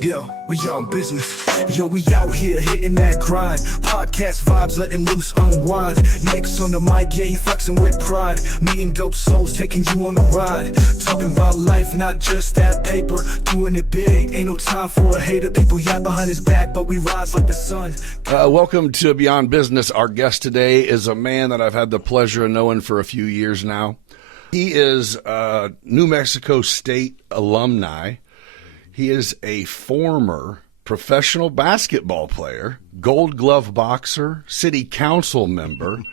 Yo, we on business. Yo, we out here hitting that grind. Podcast vibes, letting loose, unwind. Next on the mic, yeah, he flexing with pride. Meeting dope souls, taking you on a ride. Talking about life, not just that paper. Doing it big, ain't no time for a hater. People yap behind his back, but we rise like the sun. Welcome to Beyond Business. Our guest today is a man that I've had the pleasure of knowing for a few years now. He is a New Mexico State alumni. He is a former professional basketball player, Gold Glove boxer, city council member.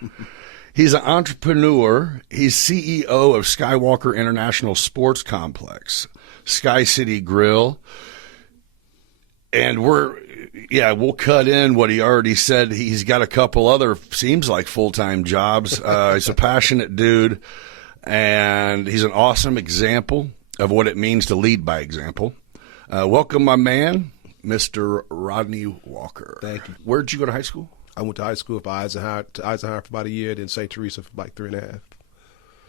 He's an entrepreneur. He's CEO of Skywalker International Sports Complex, Sky City Grill. And we'll cut in what he already said. He's got a couple other, seems like full-time jobs. He's a passionate dude, and he's an awesome example of what it means to lead by example. Welcome, my man, Mr. Rodney Walker. Thank you. Where'd you go to high school? I went to high school for Eisenhower for about a year, then St. Teresa for like 3.5.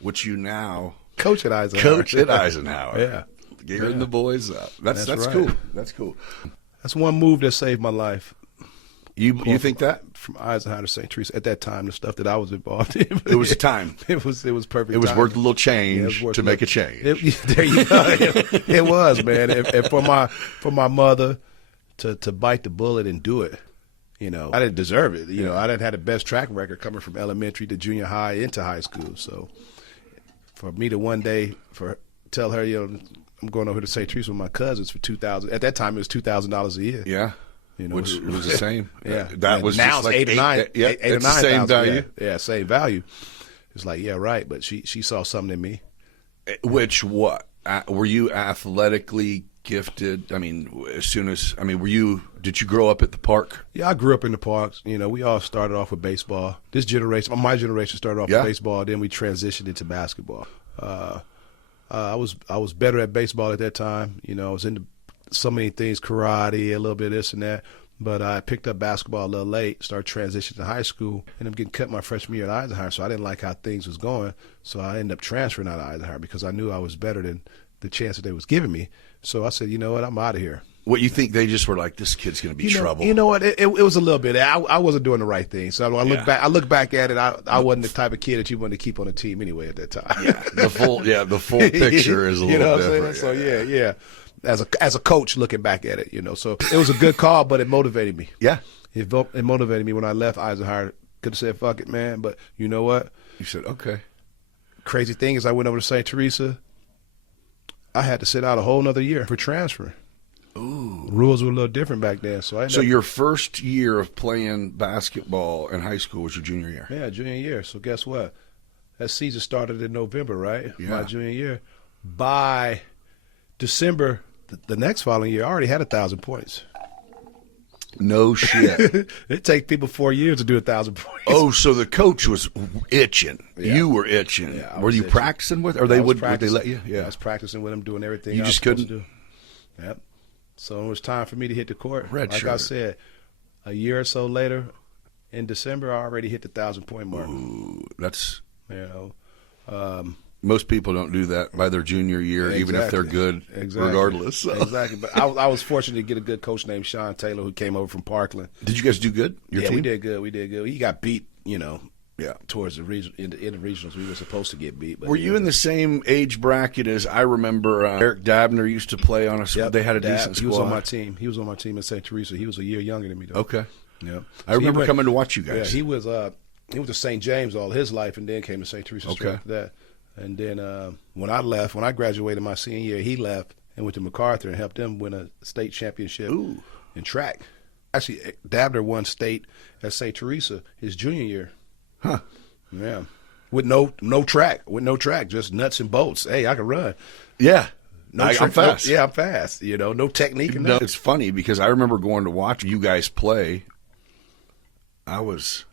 Which you now coach at Eisenhower. Coach at Eisenhower. Yeah. Gearing the boys up. That's right. Cool. That's cool. That's one move that saved my life. You think that? From Eisenhower to St. Teresa. At that time, the stuff that I was involved in. It was time. It was perfect. It was time. worth a little change to make a change. There you go. It was, man. And for my mother to bite the bullet and do it, I didn't deserve it. I didn't have the best track record coming from elementary to junior high into high school. So for me to one day tell her, I'm going over to St. Teresa with my cousins for $2,000. At that time, it was $2,000 a year. Yeah. Which was the same. Yeah. That was now just like $8 or $9. Yeah, $8 or $9,000. the same value. Yeah, same value. It's like, yeah, right. But she saw something in me. Which what? Were you athletically gifted? I mean, did you grow up at the park? Yeah, I grew up in the parks. We all started off with baseball. My generation started off with baseball. Then we transitioned into basketball. I was better at baseball at that time. I was into so many things, karate, a little bit of this and that. But I picked up basketball a little late, started transitioning to high school, and I'm getting cut my freshman year at Eisenhower, so I didn't like how things was going. So I ended up transferring out of Eisenhower because I knew I was better than the chance that they was giving me. So I said, you know what, I'm out of here. What, you think they just were like, this kid's going to be trouble? You know what, it was a little bit. I wasn't doing the right thing. So I look back at it, I wasn't the type of kid that you wanted to keep on the team anyway at that time. Yeah, the full picture is a little different. So yeah. As a coach looking back at it, so it was a good call, but it motivated me. Yeah. It motivated me when I left Eisenhower. Could have said, fuck it, man. But you know what? You said, okay. Crazy thing is I went over to St. Teresa. I had to sit out a whole nother year for transfer. Ooh. Rules were a little different back then. So your first year of playing basketball in high school was your junior year? Yeah, junior year. So guess what? That season started in November, right? Yeah. My junior year. By December, the next following year, I already had 1,000 points. No shit. It takes people 4 years to do 1,000 points. Oh, so the coach was itching. Yeah. You were itching. Yeah, were you itching. Practicing with, or would they let you? Yeah, I was practicing with them, doing everything. You I just was supposed couldn't. to do. Yep. So it was time for me to hit the court. Red like shirt. I said, a year or so later, in December, I already hit the 1,000-point mark. Ooh, that's. Most people don't do that by their junior year, even if they're good, regardless. So. Exactly. But I was fortunate to get a good coach named Sean Taylor who came over from Parkland. Did you guys do good? Your team? We did good. He got beat, towards the region in the regionals. We were supposed to get beat. But were you in the same age bracket as I remember Eric Dabner used to play on a squad? Yep, they had a decent squad. He was on my team. He was on my team at St. Teresa. He was a year younger than me, though. Okay. Yeah. I remember coming to watch you guys. Yeah, he was to St. James all his life and then came to St. Teresa straight after that. And then when I graduated my senior year, he left and went to MacArthur and helped them win a state championship in track. Actually, Dabner won state at St. Teresa his junior year. Huh. Yeah. With no track, just nuts and bolts. Hey, I can run. Yeah. I'm fast. I'm fast. No technique. No, it's funny because I remember going to watch you guys play. I was,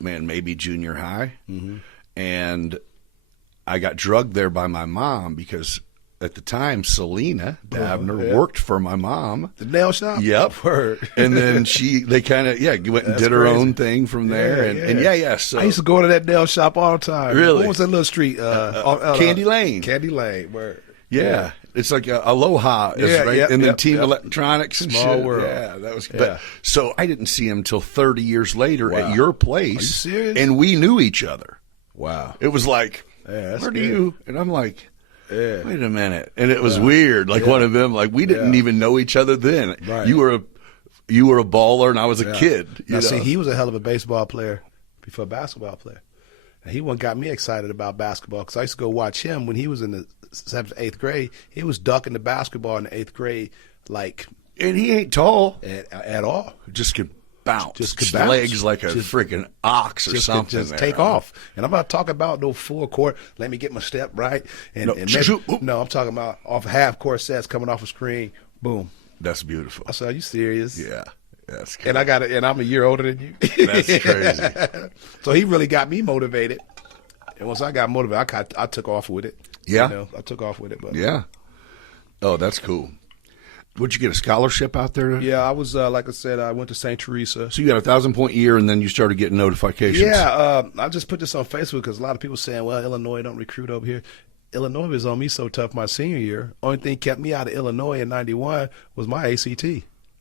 maybe junior high. Mm-hmm. And I got drugged there by my mom because at the time, Selena Dabner worked for my mom. The nail shop? Yep. Word. And then they kind of, went and did her crazy. own thing from there. So I used to go to that nail shop all the time. Really? What was that little street? Candy Lane. Candy Lane. Word. Yeah. It's like Aloha, right? And then Team Electronics and Small shit. world. Yeah, that was. Yeah. But, so I didn't see him until 30 years later at your place. Are you serious? And we knew each other. Wow. It was like, that's where do good. you? And I'm like, Yeah. wait a minute. And it was weird. Like one of them, like we didn't even know each other then. Right. You were a baller and I was a kid. You know? See, he was a hell of a baseball player before a basketball player. And he got me excited about basketball because I used to go watch him when he was in the 7th, 8th grade. He was ducking the basketball in the 8th grade and he ain't tall at all. Just could bounce. Just could legs bounce. like a freaking ox or something. Just take off. And I'm not talking about no full court. Let me get my step right. I'm talking about off half court sets coming off a screen. Boom. That's beautiful. I said, are you serious? Yeah. That's cool. And I'm a year older than you. That's crazy. So he really got me motivated. And once I got motivated, I took off with it. Yeah. I took off with it. But yeah. Oh, that's cool. Would you get a scholarship out there? Yeah, I was, like I said, I went to St. Teresa. So you got a 1,000-point year, and then you started getting notifications. Yeah, I just put this on Facebook because a lot of people saying, well, Illinois don't recruit over here. Illinois was on me so tough my senior year. Only thing kept me out of Illinois in 91 was my ACT.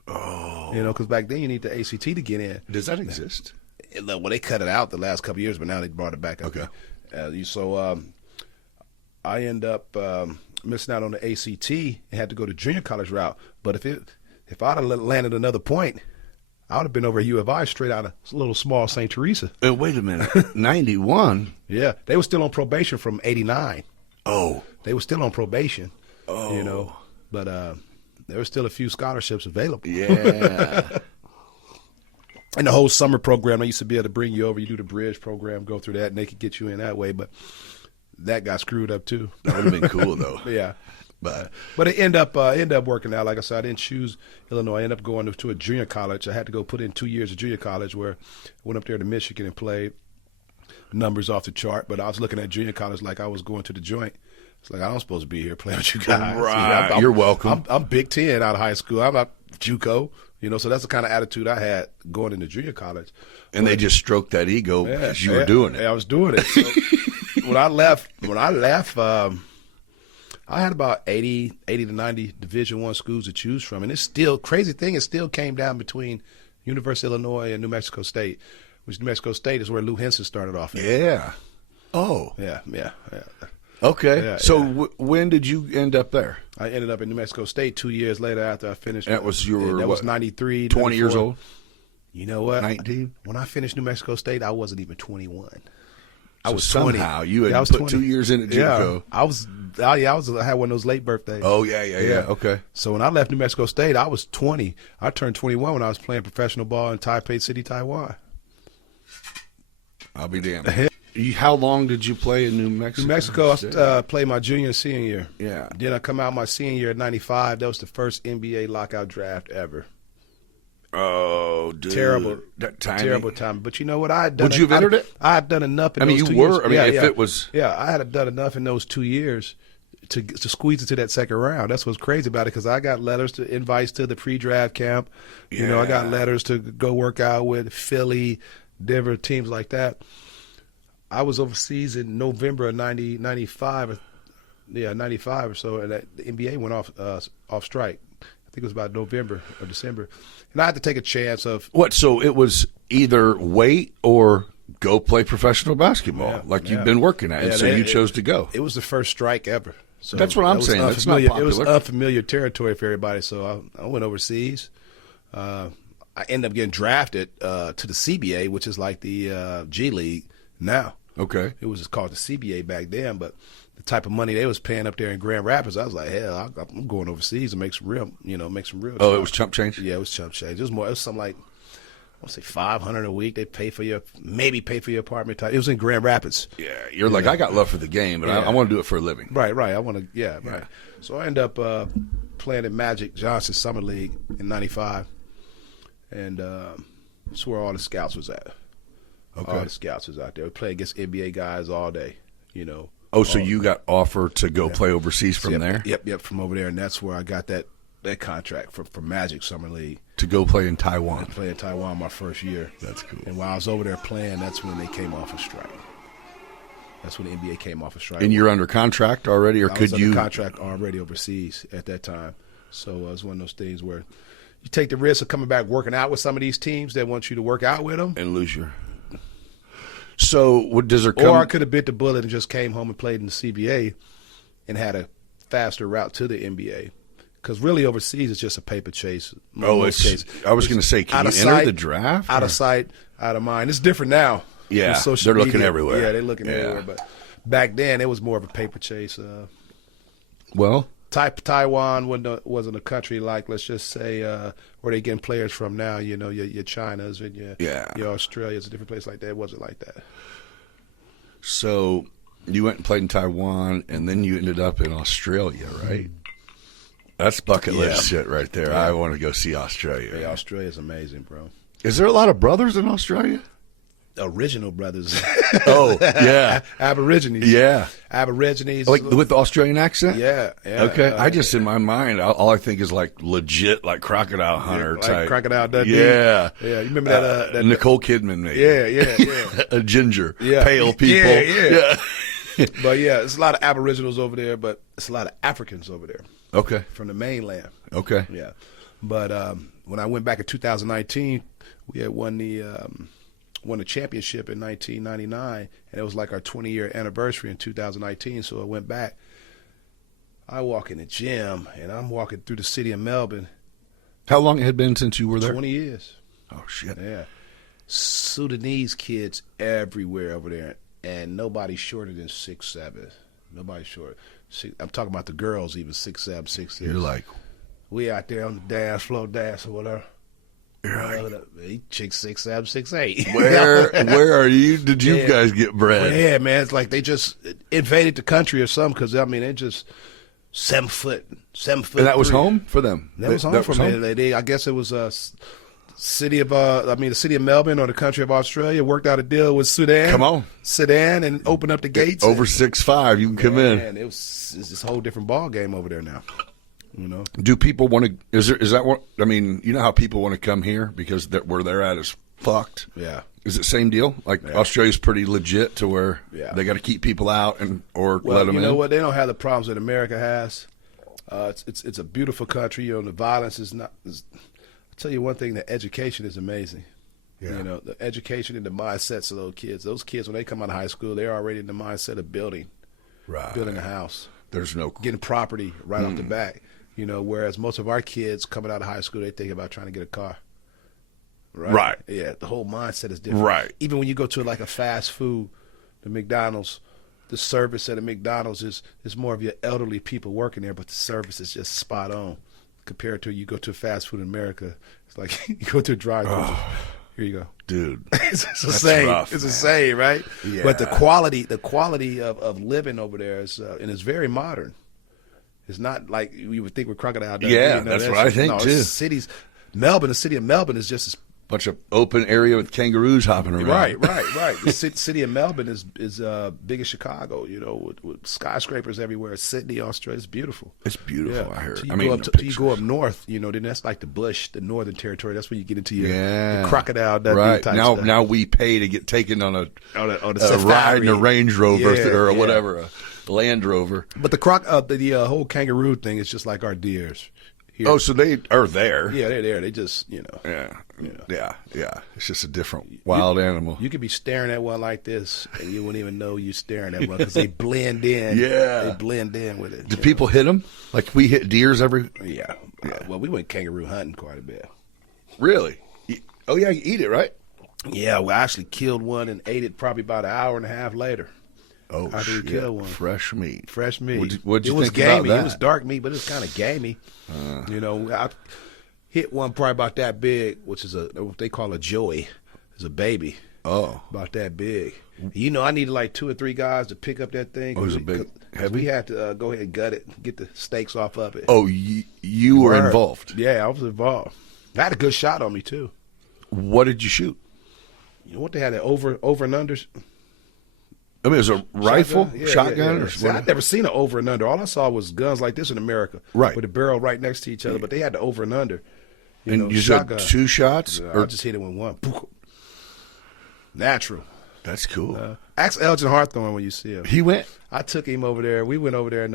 Oh. Because back then you need the ACT to get in. Does that exist? Well, they cut it out the last couple of years, but now they brought it back up. Okay. So I end up missing out on the ACT and had to go to junior college route. But if I'd have landed another point, I would have been over at U of I straight out of little small St. Teresa. Wait a minute. 91? Yeah. They were still on probation from 89. Oh. They were still on probation. Oh. But there were still a few scholarships available. Yeah. And the whole summer program, I used to be able to bring you over. You do the bridge program, go through that, and they could get you in that way. But that got screwed up too. That would have been cool though. Yeah. But it ended up working out. Like I said, I didn't choose Illinois. I ended up going to a junior college. I had to go put in 2 years of junior college where I went up there to Michigan and played. Numbers off the chart. But I was looking at junior college like I was going to the joint. It's like, I'm supposed to be here playing with you guys. Right. You're welcome. I'm Big Ten out of high school. I'm not JUCO. So that's the kind of attitude I had going into junior college. And they just stroked that ego because you were doing it. Yeah, I was doing it. So when I left, I had about 80 to 90 Division I schools to choose from. And it's still, crazy thing, it still came down between University of Illinois and New Mexico State, which New Mexico State is where Lou Henson started off in. Yeah. Oh. Yeah. Okay. Yeah, so when did you end up there? I ended up in New Mexico State 2 years later after I finished. That was that was 93. 20 years 94. old? You know what? 19? When I finished New Mexico State, I wasn't even 21. I So was 20. somehow you had I was put 20. 2 years in at JUCO. I had one of those late birthdays. Oh, yeah. Okay. So when I left New Mexico State, I was 20. I turned 21 when I was playing professional ball in Taipei City, Taiwan. I'll be damned. How long did you play in New Mexico? New Mexico, I played my junior and senior year. Yeah. Then I come out my senior year at 95. That was the first NBA lockout draft ever. Oh, dude. Terrible Terrible time. But you know what? I had done. Would you have entered it? I had done enough in those 2 you years. were. I mean, if it was. Yeah, I had done enough in those 2 years to squeeze it to that second round. That's what's crazy about it because I got invites to the pre-draft camp. Yeah. I got letters to go work out with Philly, Denver, teams like that. I was overseas in November of 95. Yeah, 95 or so, and the NBA went off strike. I think it was about November or December. And I had to take a chance of – What, so it was either wait or go play professional basketball you've been working at, so you chose to go. It was the first strike ever. So that's what I'm saying. That's not popular. It was unfamiliar territory for everybody, so I went overseas. I ended up getting drafted to the CBA, which is like the G League now. Okay. It was just called the CBA back then, but the type of money they was paying up there in Grand Rapids, I was like, hell, I'm going overseas and make some real. Oh, it was chump change? Yeah, it was chump change. It was something like, I want to say $500 a week. They pay for your apartment. It was in Grand Rapids. Yeah, you're like, I got love for the game, but I want to do it for a living. Right. I want to, right. So I ended up playing in Magic Johnson Summer League in 95, and that's where all the scouts was at. Okay. All the scouts was out there. We played against NBA guys all day, Oh, so you got offered to go play overseas from there? Yep, from over there, and that's where I got that contract for Magic Summer League. To go play in Taiwan. I played in Taiwan my first year. That's cool. And while I was over there playing, that's when they came off a strike. That's when the NBA came off a strike. And you're under contract already, or I could was you? under contract already overseas at that time. So it was one of those things where you take the risk of coming back working out with some of these teams that want you to work out with them. And lose your. So what does there come? Or I could have bit the bullet and just came home and played in the CBA and had a faster route to the NBA. Because really overseas it's just a paper chase. I was going to say, can you enter the draft? Out of sight, out of mind. It's different now. Yeah, they're looking everywhere. Yeah, they're looking everywhere. But back then, it was more of a paper chase. Well, Taiwan wasn't a country like, let's just say, where they getting players from now. You know, your Chinas and your Australias, a different place like that. It wasn't like that. So you went and played in Taiwan, and then you ended up in Australia, right? That's bucket list shit right there. Yeah. I want to go see Australia. Yeah, Australia's amazing, bro. Is there a lot of brothers in Australia? Original brothers. Oh, yeah. Aborigines. Yeah. Aborigines. Like with the Australian accent? Yeah. Okay. I just, in my mind, all I think is like legit, like crocodile hunter type. Like Crocodile Dundee. Yeah. Yeah. You remember that Nicole Kidman, maybe. Yeah. A ginger. Yeah. Pale people. Yeah. But yeah, it's a lot of Aboriginals over there, but it's a lot of Africans over there. Okay. From the mainland. Okay. Yeah. But when I went back in 2019, we had won the championship in 1999, and it was like our 20-year anniversary in 2019. So I went back. I walk in the gym, and I'm walking through the city of Melbourne. How long it had been since you were there? 20 years. Oh, shit. Yeah. Sudanese kids everywhere over there, and nobody shorter than 6'7". Nobody short. I'm talking about the girls, even 6'7", 6'6". You're like, we out there on the dance floor, dancing with her. Right. Chick 6'7", 6'8". Where are you? Did you guys get bred? Yeah, man. It's like they just invaded the country or something. Because I mean, they just 7 foot. And that was home for them. That was home for them. I guess it was the city of Melbourne or the country of Australia worked out a deal with Sudan. Come on, Sudan, and opened up the gates. Over 6'5", you can come in. And it's this whole different ball game over there now. You know, do people want to? Is that what? I mean, you know how people want to come here because where they're at is fucked. Yeah. Is it same deal? Like Australia's pretty legit to where they got to keep people out or let them in. You know what? They don't have the problems that America has. It's a beautiful country. You know, the violence is not. I'll tell you one thing: the education is amazing. Yeah. You know, the education and the mindsets of those kids. Those kids, when they come out of high school, they're already in the mindset of building a house. There's no getting property right off the bat. You know, whereas most of our kids coming out of high school, they think about trying to get a car. Right. Yeah, the whole mindset is different. Right. Even when you go to like a fast food, the McDonald's, the service at a McDonald's is more of your elderly people working there, but the service is just spot on. Compared to you go to fast food in America, it's like you go to a drive-thru. Oh, here you go, dude. It's the same. Rough, it's the same, right? Yeah. But the quality of living over there is and it's very modern. It's not like you would think with Crocodile Dundee. Yeah, that's what I think too. The city of Melbourne is just a bunch of open area with kangaroos hopping around. Right. The city of Melbourne is big as Chicago. You know, with skyscrapers everywhere. Sydney, Australia, it's beautiful. It's beautiful. I heard. So you go up north. You know, then that's like the bush, the Northern Territory. That's when you get into your Crocodile Dundee type stuff. Now we pay to get taken on a safari. ride in a Range Rover or whatever. Land Rover. But the whole kangaroo thing is just like our deers. Here. Oh, so they are there. Yeah, they're there. They just, you know. Yeah. It's just a different wild animal. You could be staring at one like this, and you wouldn't even know you're staring at one because they blend in. Yeah. They blend in with it. Do people hit them? Like we hit deers every... Yeah. Well, we went kangaroo hunting quite a bit. Really? Oh, yeah, you eat it, right? Yeah, we actually killed one and ate it probably about an hour and a half later. Oh, after we killed one. Fresh meat. Fresh meat. What'd you think gamey. about that? It was dark meat, but it was kind of gamey. You know, I hit one probably about that big, which is what they call a joey. It's a baby. Oh. About that big. You know, I needed like 2 or 3 guys to pick up that thing. Oh, it was a big, heavy? We had to go ahead and gut it, get the steaks off of it. Oh, you were involved? Yeah, I was involved. I had a good shot on me, too. What did you shoot? You know what they had, over and unders? I mean, it was a rifle, shotgun, or See, I'd never seen an over and under. All I saw was guns like this in America, Right. with the barrel right next to each other. But they had the over and under. And you shot 2 shots? I just hit it with one. Natural. That's cool. Ask Elgin Hawthorne when you see him. He went? I took him over there. We went over there in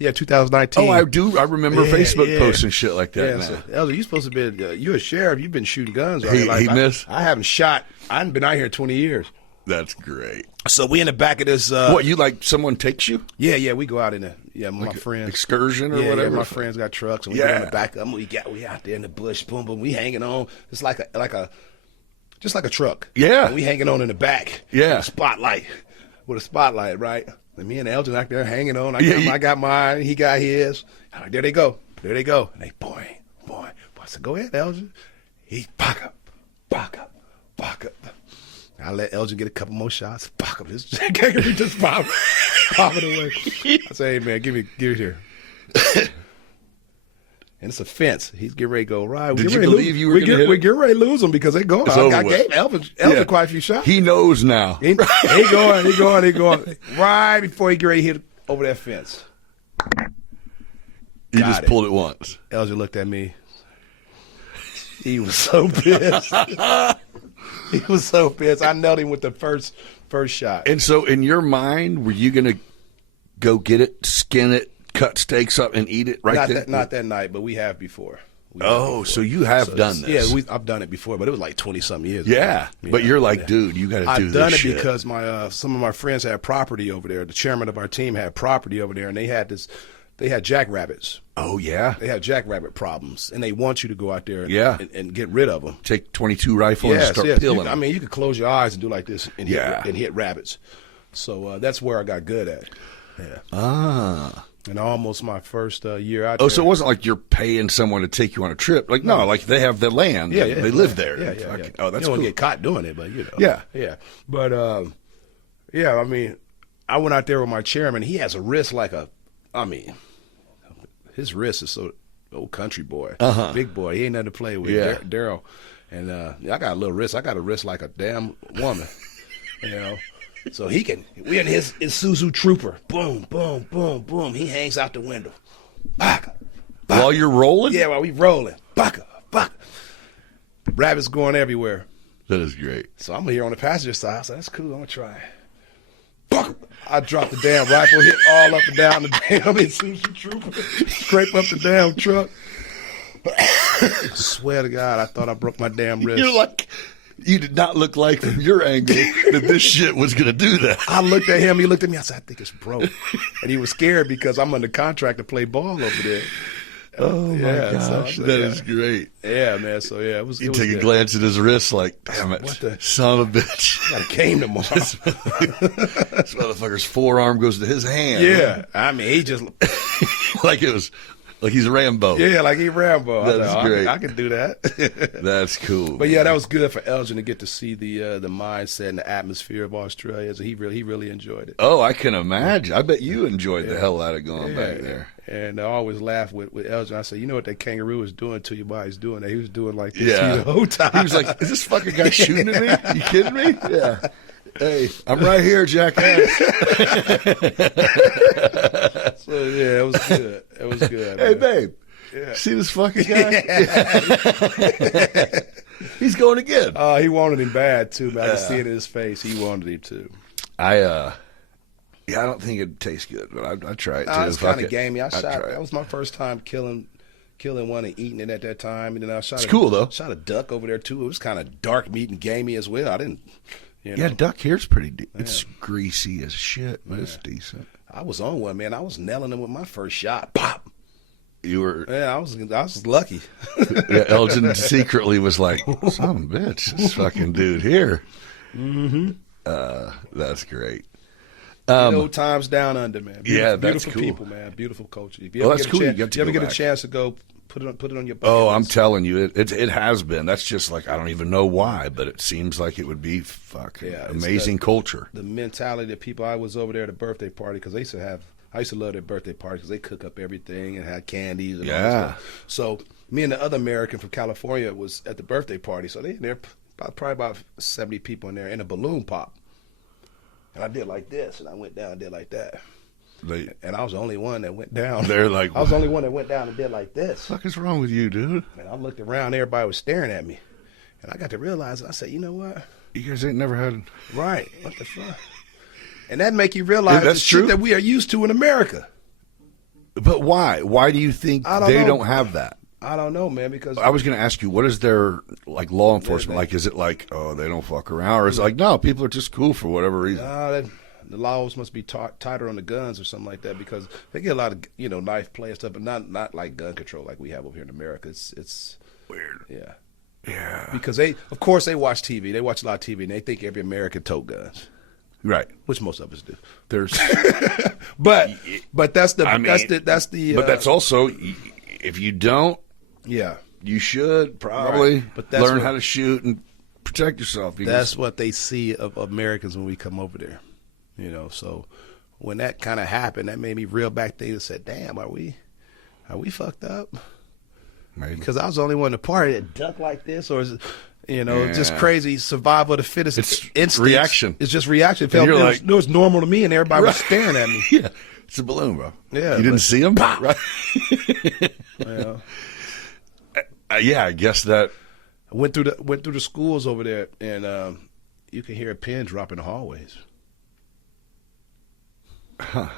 2019. Oh, I do. I remember Facebook posts and shit like that. Yeah, so, Elgin, you supposed to be you're a sheriff. You've been shooting guns. He missed? I haven't shot. I haven't been out here in 20 years. That's great. So we in the back of this. What, you like someone takes you? Yeah, we go out in the my friends excursion or whatever. Yeah, my friends got trucks and we go in the back of them. We out there in the bush, boom, boom. We hanging on. It's just like a truck. Yeah, and we hanging on in the back. Yeah, with a spotlight, right? And me and Elgin out there hanging on. I got mine. He got his. There they go. And they boing. I said, go ahead, Elgin. He back up. I let Elgin get a couple more shots. Fuck him. This kangaroo just popping away. I say, hey man, give it here. And it's a fence. He's getting ready to go right. Did you believe you were going to hit him? We're getting ready to lose him because they go. I gave Elgin quite a few shots. He knows now. He going. Right before he get ready to hit over that fence. You just pulled it once. Elgin looked at me. He was so pissed. He was so pissed. I nailed him with the first shot. And so in your mind, were you going to go get it, skin it, cut steaks up, and eat it there? Not that night, but we have before. So you have done this. Yeah, I've done it before, but it was like 20-something years ago. But you're like, dude, you got to do this I've done shit. it because some of my friends had property over there. The chairman of our team had property over there, and they had jackrabbits. Oh, yeah? They have jackrabbit problems, and they want you to go out there and get rid of them. Take 22 rifle and start peeling them. I mean, you could close your eyes and do like this and hit rabbits. So that's where I got good at. Yeah. And almost my first year out there. Oh, so it wasn't like you're paying someone to take you on a trip. Like, no, like they have the land. Yeah, they live there. Yeah. Oh, that's you don't cool. get caught doing it, but you know. Yeah. But, I mean, I went out there with my chairman. He has a wrist his wrist is so old country boy, big boy. He ain't nothing to play with. Yeah. Daryl, and I got a little wrist. I got a wrist like a damn woman, you know. So we in his Isuzu Trooper. Boom, boom, boom, boom. He hangs out the window. Baka. While you're rolling? Yeah, while we rolling. Baka. Rabbits going everywhere. That is great. So I'm here on the passenger side. So that's cool. I'm gonna try. Baka. I dropped the damn rifle, hit all up and down the damn Isuzu Trooper, scrape up the damn truck. Swear to God, I thought I broke my damn wrist. You're like, you did not look like from your angle that this shit was going to do that. I looked at him, he looked at me, I said, I think it's broke. And he was scared because I'm under contract to play ball over there. Oh, my gosh, that is great. Yeah, man, so it was You it take was a good. glance at his wrist like, damn it, What the- son of a bitch. I got a cane tomorrow. This motherfucker's forearm goes to his hand. Yeah, I mean, he just, like he's Rambo. yeah, like he Rambo. I That's thought, great. I can do that. That's cool. But yeah, that was good for Elgin to get to see the mindset and the atmosphere of Australia. So he really enjoyed it. Oh, I can imagine. I bet you enjoyed the hell out of going back there. And I always laugh with Elgin. I say, you know what that kangaroo is doing to you while he's doing that? He was doing like this Yeah. the whole time. He was like, is this fucking guy shooting at me? You kidding me? Yeah. Hey, I'm right here, jackass. So yeah, it was good. It was good. Hey, man. babe. Yeah. See this fucking guy? He's going again. He wanted him bad too, man. I could see it in his face. He wanted him too. I don't think it'd taste good, but I'd try it too. It's kind of gamey. I'd shot. try it. That was my first time killing one and eating it at that time. And then I shot. It's cool though. Shot a duck over there too. It was kind of dark meat and gamey as well. I didn't. You know. Yeah, duck here's pretty. It's greasy as shit, but it's decent. I was on one, man. I was nailing him with my first shot. Pop. You were. Yeah, I was lucky. Yeah, Elgin secretly was like, "Son of a bitch, this fucking dude here." Mm-hmm. That's great. Old times down under, man. Yeah, that's beautiful cool. people, man. Beautiful culture. If you Well, ever that's get a cool. You chance- got to you ever go get back. a chance to go put it on your bucket Oh, I'm list. telling you, it has been. That's just like I don't even know why, but it seems like it would be fucking Yeah, it's amazing culture. The mentality of people. I was over there at a birthday party because I used to love their birthday parties because they cook up everything and had candies and all that Yeah. stuff. So me and the other American from California was at the birthday party. So they in there, probably about 70 people in there, and a balloon pop. And I did like this, and I went down and did like that. They, And I was the only one that went down. they're like, I was the only one that went down and did like this. what the fuck is wrong with you, dude? And I looked around, everybody was staring at me. And I got to realize, I said, you know what? You guys ain't never had. Right. What the fuck? And that make you realize that's the true. shit that we are used to in America. But why? Why do you think they know. don't have that? I don't know, man, because I was going to ask you, what is their like law enforcement like? Is it like, oh, they don't fuck around, or is it like, no, people are just cool for whatever reason? the laws must be tighter on the guns or something like that, because they get a lot of knife play and stuff, but not like gun control like we have over here in America. It's Weird. Yeah. Yeah. Because of course they watch TV. They watch a lot of TV, and they think every American tote guns. Right. Which most of us do. There's, but that's the but that's also, if you don't, yeah, you should probably Right. But that's learn what- how to shoot and protect yourself. Because that's what they see of Americans when we come over there. So when that kind of happened, that made me reel back there and said, "Damn, are we fucked up?" maybe. Because I was the only one in the party that ducked like this, or is it, just Yeah. crazy survival of the fittest. It's instincts. reaction. It's just reaction. It And felt you're it was normal to me, and everybody was staring at me. Yeah. It's a balloon, bro. Yeah, You didn't but- see him? Right. Yeah. Yeah, I guess that. I went through the schools over there, and you can hear a pin drop in the hallways. Huh.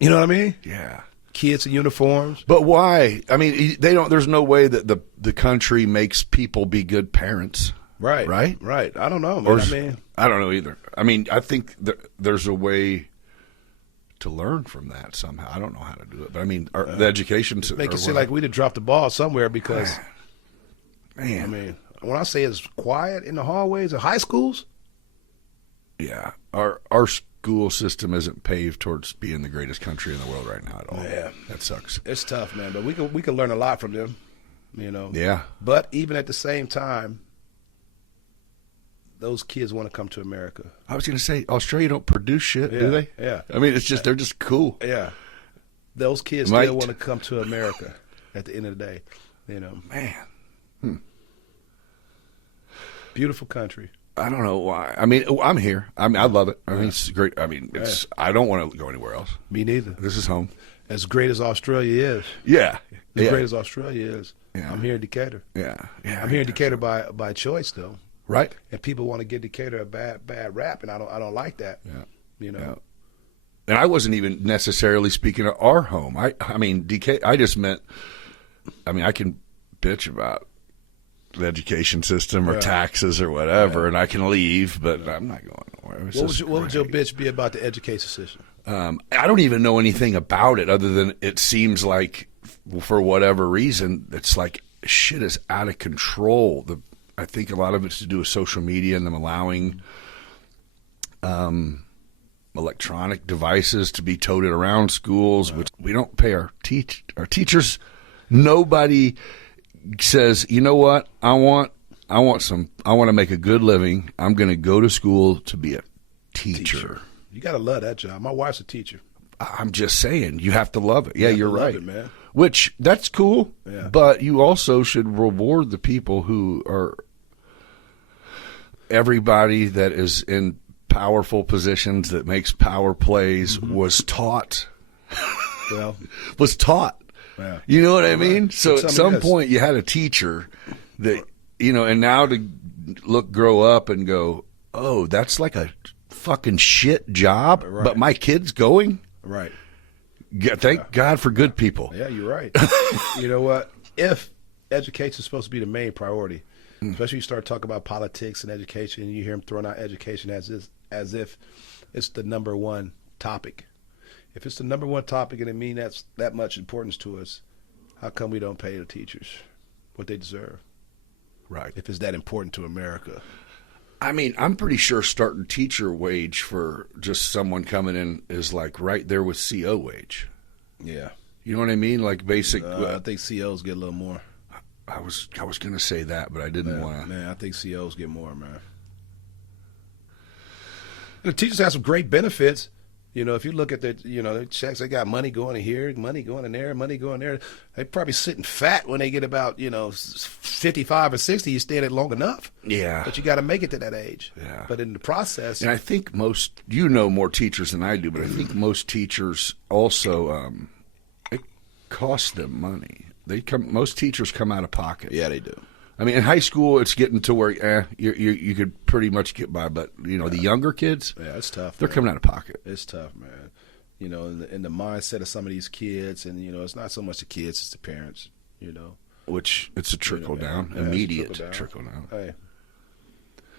You know what I mean? Yeah. Kids in uniforms. But why? I mean, they don't. There's no way that the country makes people be good parents. Right. Right? Right. I don't know, man. Or I I don't know either. I mean, I think there's a way to learn from that somehow. I don't know how to do it, but I mean, the education make it seem like we'd have dropped the ball somewhere, because man. I mean, when I say it's quiet in the hallways of high schools, Yeah, our school system isn't paved towards being the greatest country in the world right now at all. Yeah. That sucks. it's tough, man. But we can learn a lot from them, Yeah, But even at the same time, those kids want to come to America. I was going to say Australia don't produce shit, do Yeah, they? yeah. I mean, it's just they're just cool. Yeah, those kids Might. still want to come to America. At the end of the day, Man, beautiful country. I don't know why. I mean, I'm here. I mean, I love it. I mean, it's great. I mean, it's. I don't want to go anywhere else. Me neither. This is home. As great as Australia is, Yeah, as yeah. great as Australia is, Yeah. I'm here in Decatur. Yeah, yeah. I'm here in Decatur by choice, though. Right. And people want to give Decatur a bad rap, and I don't like that. Yeah. Yeah. And I wasn't even necessarily speaking of our home. I mean, I just meant. I mean, I can bitch about the education system or Yeah. taxes or whatever, and I can leave, but I'm not going nowhere. It's What would your great. bitch be about the education system? I don't even know anything about it other than it seems like, for whatever reason, it's like shit is out of control. I think a lot of it's to do with social media and them allowing electronic devices to be toted around schools, which we don't pay our teachers. Nobody says, you know what, I want to make a good living. I'm going to go to school to be a teacher. You gotta love that job. My wife's a teacher. I'm just saying, you have to love it. Yeah, have to you're love right. it, man. Which, that's cool, Yeah. but you also should reward the people who are everybody that is in powerful positions that makes power plays Mm-hmm. was taught. Well, Yeah. You know what I mean? So Some at some yes. point you had a teacher that, and now to grow up and go, oh, that's like a fucking shit job, Right. but my kid's going? right. Yeah, thank God for good people. Yeah, you're right. You know what? If education is supposed to be the main priority, especially you start talking about politics and education, and you hear them throwing out education as if it's the number one topic. If it's the number one topic and it means that's that much importance to us, how come we don't pay the teachers what they deserve? Right. If it's that important to America. I mean, I'm pretty sure starting teacher wage for just someone coming in is like right there with CO wage. Yeah. You know what I mean? Like basic. I think COs get a little more. I was going to say that, but I didn't want to. Man, I think COs get more, man. The teachers have some great benefits, You know, if you look at their checks, they got money going in here, money going in there, money going there. They probably sitting fat when they get about 55 or 60. You stay there long enough. Yeah. But you got to make it to that age. Yeah. But in the process, and I think most, more teachers than I do, but I think most teachers also, it costs them money. Most teachers come out of pocket. Yeah, they do. I mean, in high school, it's getting to where you could pretty much get by, but the younger kids, yeah, it's tough. They're coming out of pocket. It's tough, man. In the mindset of some of these kids, and it's not so much the kids, it's the parents. Which it's a trickle down, immediate trickle down. Hey,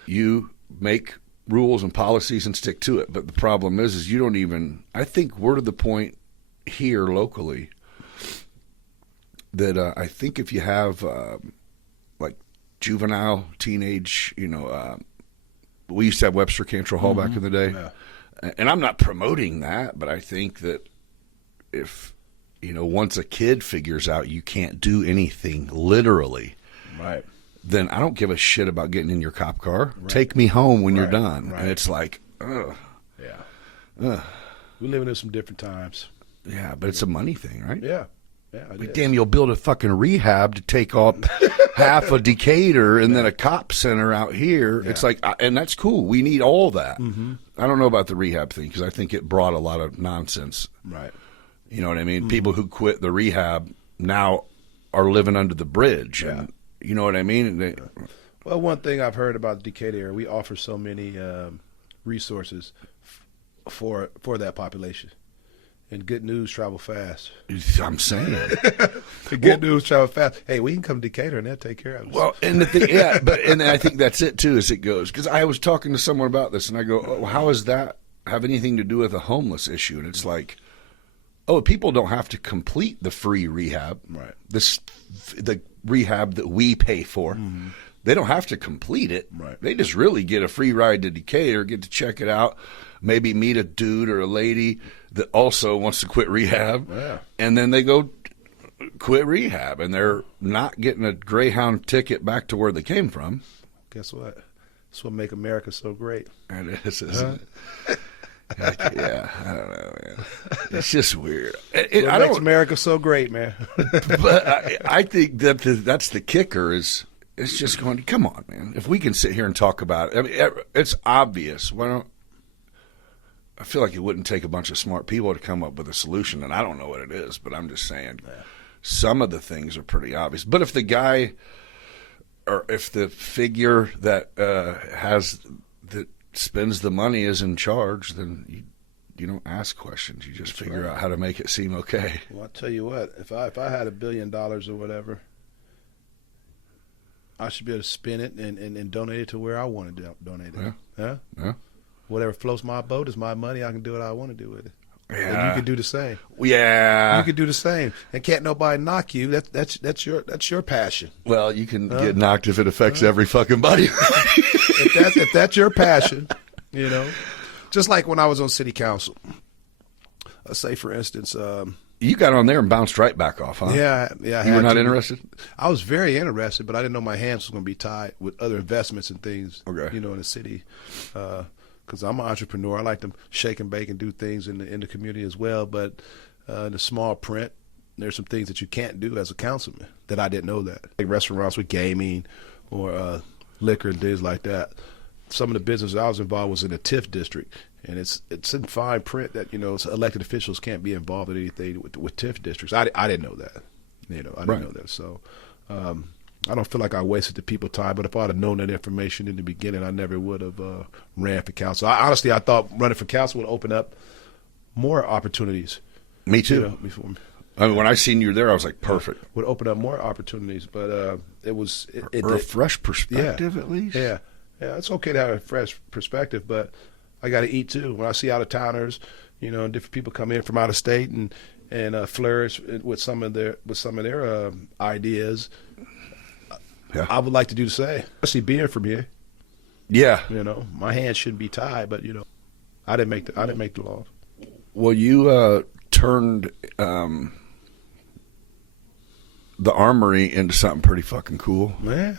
you make rules and policies and stick to it, but the problem is you don't even. I think we're to the point here locally that I think if you have like juvenile, teenage, we used to have Webster Cantrell Hall back in the day. Yeah. And I'm not promoting that, but I think that if, once a kid figures out you can't do anything literally, right, then I don't give a shit about getting in your cop car. Right. Take me home when you're done. Right. And it's like, ugh. Yeah. Ugh. We're living in some different times. Yeah, but it's a money thing, right? Yeah. Yeah, like, damn, you'll build a fucking rehab to take off half a Decatur and then a cop center out here. Yeah. It's like, and that's cool. We need all that. Mm-hmm. I don't know about the rehab thing because I think it brought a lot of nonsense. Right. You know what I mean? Mm-hmm. People who quit the rehab now are living under the bridge. Yeah. And, you know what I mean? Well, one thing I've heard about the Decatur area, we offer so many resources for that population. And good news travel fast. I'm saying. Good news travel fast. Hey, we can come to Decatur and they'll take care of us. Well, and the thing, yeah, and I think that's it too, as it goes. Because I was talking to someone about this, and I go, "Oh, how does that have anything to do with a homeless issue?" And it's like, oh, people don't have to complete the free rehab. Right. The rehab that we pay for. Mm-hmm. They don't have to complete it. Right. They just really get a free ride to Decatur, get to check it out, maybe meet a dude or a lady that also wants to quit rehab, and then they go quit rehab, and they're not getting a Greyhound ticket back to where they came from. Guess what? That's what make America so great. It is, isn't it? Yeah, I don't know, man. It's just weird. What makes America so great, man? But I think that that's the kicker is it's just going, come on, man. If we can sit here and talk about it, I mean, it's obvious. Why don't I feel like it wouldn't take a bunch of smart people to come up with a solution, and I don't know what it is, but I'm just saying some of the things are pretty obvious. But if the guy or if the figure that that spends the money is in charge, then you don't ask questions. You just figure out how to make it seem okay. Well, I'll tell you what, if I had $1 billion or whatever, I should be able to spend it and donate it to where I want to donate it. Yeah. Whatever floats my boat is my money. I can do what I want to do with it. Yeah. And you can do the same. Yeah. You can do the same. And can't nobody knock you. That's your passion. Well, you can get knocked if it affects every fucking body. if that's your passion, Just like when I was on city council. Let's say, for instance, you got on there and bounced right back off, huh? Yeah. You were not interested? I was very interested, but I didn't know my hands was going to be tied with other investments and things, in the city. Because I'm an entrepreneur. I like to shake and bake and do things in the community as well. But in the small print, there's some things that you can't do as a councilman that I didn't know that. Like restaurants with gaming or liquor and things like that. Some of the business I was involved was in the TIF district. And it's in fine print that, elected officials can't be involved in anything with TIF districts. I didn't know that. I didn't know that. So I don't feel like I wasted the people's time, but if I'd have known that information in the beginning, I never would have ran for council. Honestly, I thought running for council would open up more opportunities. Me too. Before me. I mean, when I seen you there, I was like, perfect. Would open up more opportunities, but it was... Or a fresh perspective, at least. Yeah, it's okay to have a fresh perspective, but I got to eat too. When I see out-of-towners, different people come in from out of state and flourish with some of their ideas... Yeah. I would like to do the same, especially being from here. Yeah, my hands shouldn't be tied, but I didn't make the law. Well, you turned the Armory into something pretty fucking cool. Yeah.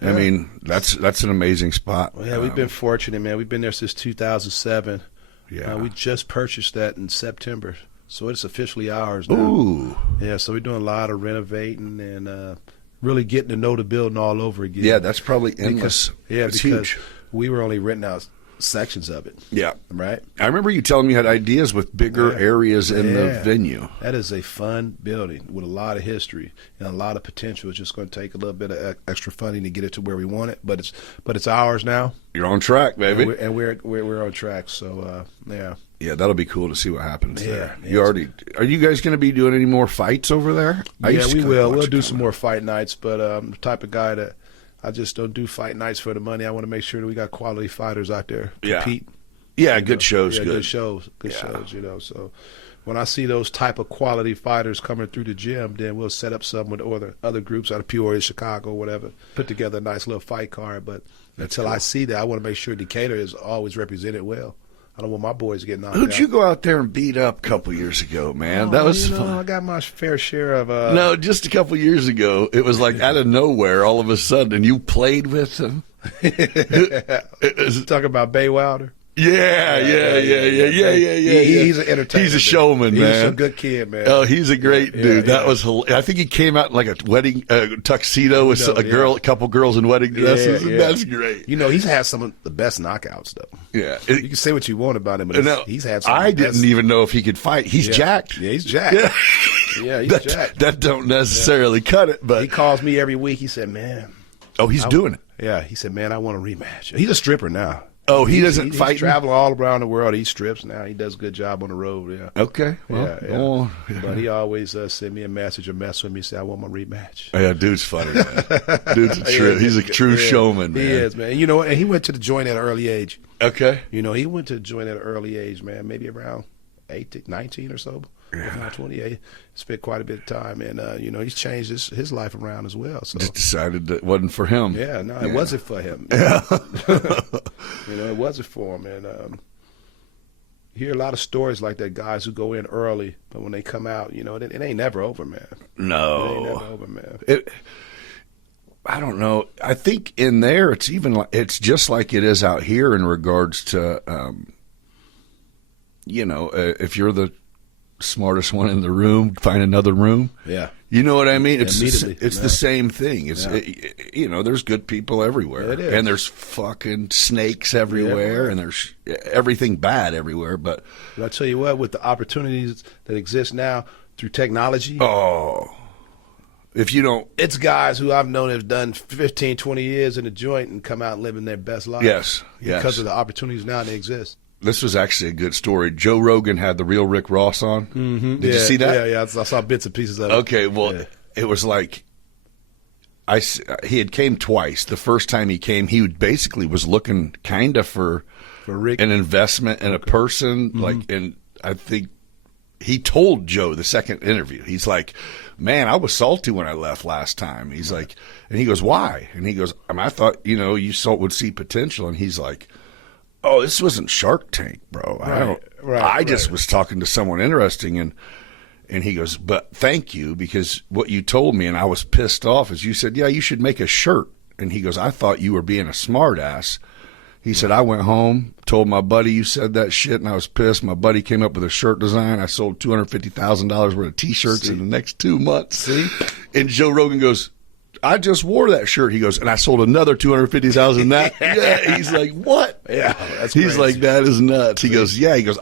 I mean, that's an amazing spot. Well, yeah, we've been fortunate, man. We've been there since 2007. Yeah. We just purchased that in September, so it's officially ours now. Ooh. Yeah, so we're doing a lot of renovating and really getting to know the building all over again. Yeah, that's probably endless. Because huge. we were only renting out sections of it. Yeah. Right? I remember you telling me you had ideas with bigger areas in the venue. That is a fun building with a lot of history and a lot of potential. It's just going to take a little bit of extra funding to get it to where we want it, but it's ours now. You're on track, baby. And we're on track. So yeah. Yeah, that'll be cool to see what happens there. Yeah, Are you guys going to be doing any more fights over there? Yeah, we will. We'll do some more fight nights, but I'm the type of guy that I just don't do fight nights for the money. I want to make sure that we got quality fighters out there compete. Yeah, good shows. Yeah, good shows. Good shows, So when I see those type of quality fighters coming through the gym, then we'll set up some with other groups out of Peoria, Chicago, whatever. Put together a nice little fight card. But until I see that, I want to make sure Decatur is always represented well. I don't want my boys getting knocked out. Who'd you go out there and beat up a couple years ago, man? That was fun. I got my fair share of. No, just a couple years ago, it was like out of nowhere, all of a sudden, and you played with him. Talking about Bay Wilder. Yeah. He's an entertainer. He's a showman, man. He's a good kid, man. Oh, he's a great dude. That was hilarious. I think he came out in like a wedding tuxedo with a couple girls in wedding dresses. And that's great. He's had some of the best knockouts, though. Yeah. You can say what you want about him, but he's had some. I didn't even know if he could fight. He's jacked. Yeah, he's jacked. Yeah, he's jacked. That don't necessarily cut it, but he calls me every week. He said, "Man." Oh, he's doing it. Yeah, he said, "Man, I want a rematch." He's a stripper now. Oh, he doesn't fight. He's traveling all around the world. He strips now. He does a good job on the road. Yeah. Okay. Well, But he always send me a message or mess with me. Say, "I want my rematch." Yeah, dude's funny, man. He's a true showman, man. He is, man. And he went to the joint at an early age. Okay. He went to the joint at an early age, man. Maybe around 18, 19 or so. Yeah. 28. Spent quite a bit of time, and he's changed his life around as well. So just decided that it wasn't for him. Yeah, no, it wasn't for him. Yeah. It wasn't for him, and you hear a lot of stories like that. Guys who go in early, but when they come out, it ain't never over, man. No, it ain't never over, man. I don't know. I think in there, it's just like it is out here in regards to, if you're the smartest one in the room, find another room. Yeah. You know what I mean? It's immediately. the same thing. There's good people everywhere. It is. And there's fucking snakes everywhere, and there's everything bad everywhere. But I tell you what, with the opportunities that exist now through technology. Oh. If you don't. It's guys who I've known have done 15, 20 years in the joint and come out living their best life. Yes. Because of the opportunities now that exist. This was actually a good story. Joe Rogan had the real Rick Ross on. Mm-hmm. Did you see that? Yeah. I saw bits and pieces of it. Okay, well, It was like he had came twice. The first time he came, he basically was looking kind of for Rick. An investment in a person. Mm-hmm. And I think he told Joe the second interview. He's like, "Man, I was salty when I left last time." He's like, and he goes, "Why?" And he goes, "I thought you would see potential." And he's like, "Oh, this wasn't Shark Tank, bro. I just was talking to someone interesting." And he goes, "But thank you, because what you told me," and I was pissed off, is you said, "Yeah, you should make a shirt." And he goes, "I thought you were being a smart ass." He said, "I went home, told my buddy you said that shit, and I was pissed. My buddy came up with a shirt design. I sold $250,000 worth of T-shirts in the next 2 months." See? And Joe Rogan goes, "I just wore that shirt." He goes, "And I sold another $250,000 that." Yeah, he's like, "What?" Yeah, that's he's crazy. Like, "That is nuts." He goes, "Yeah." He goes,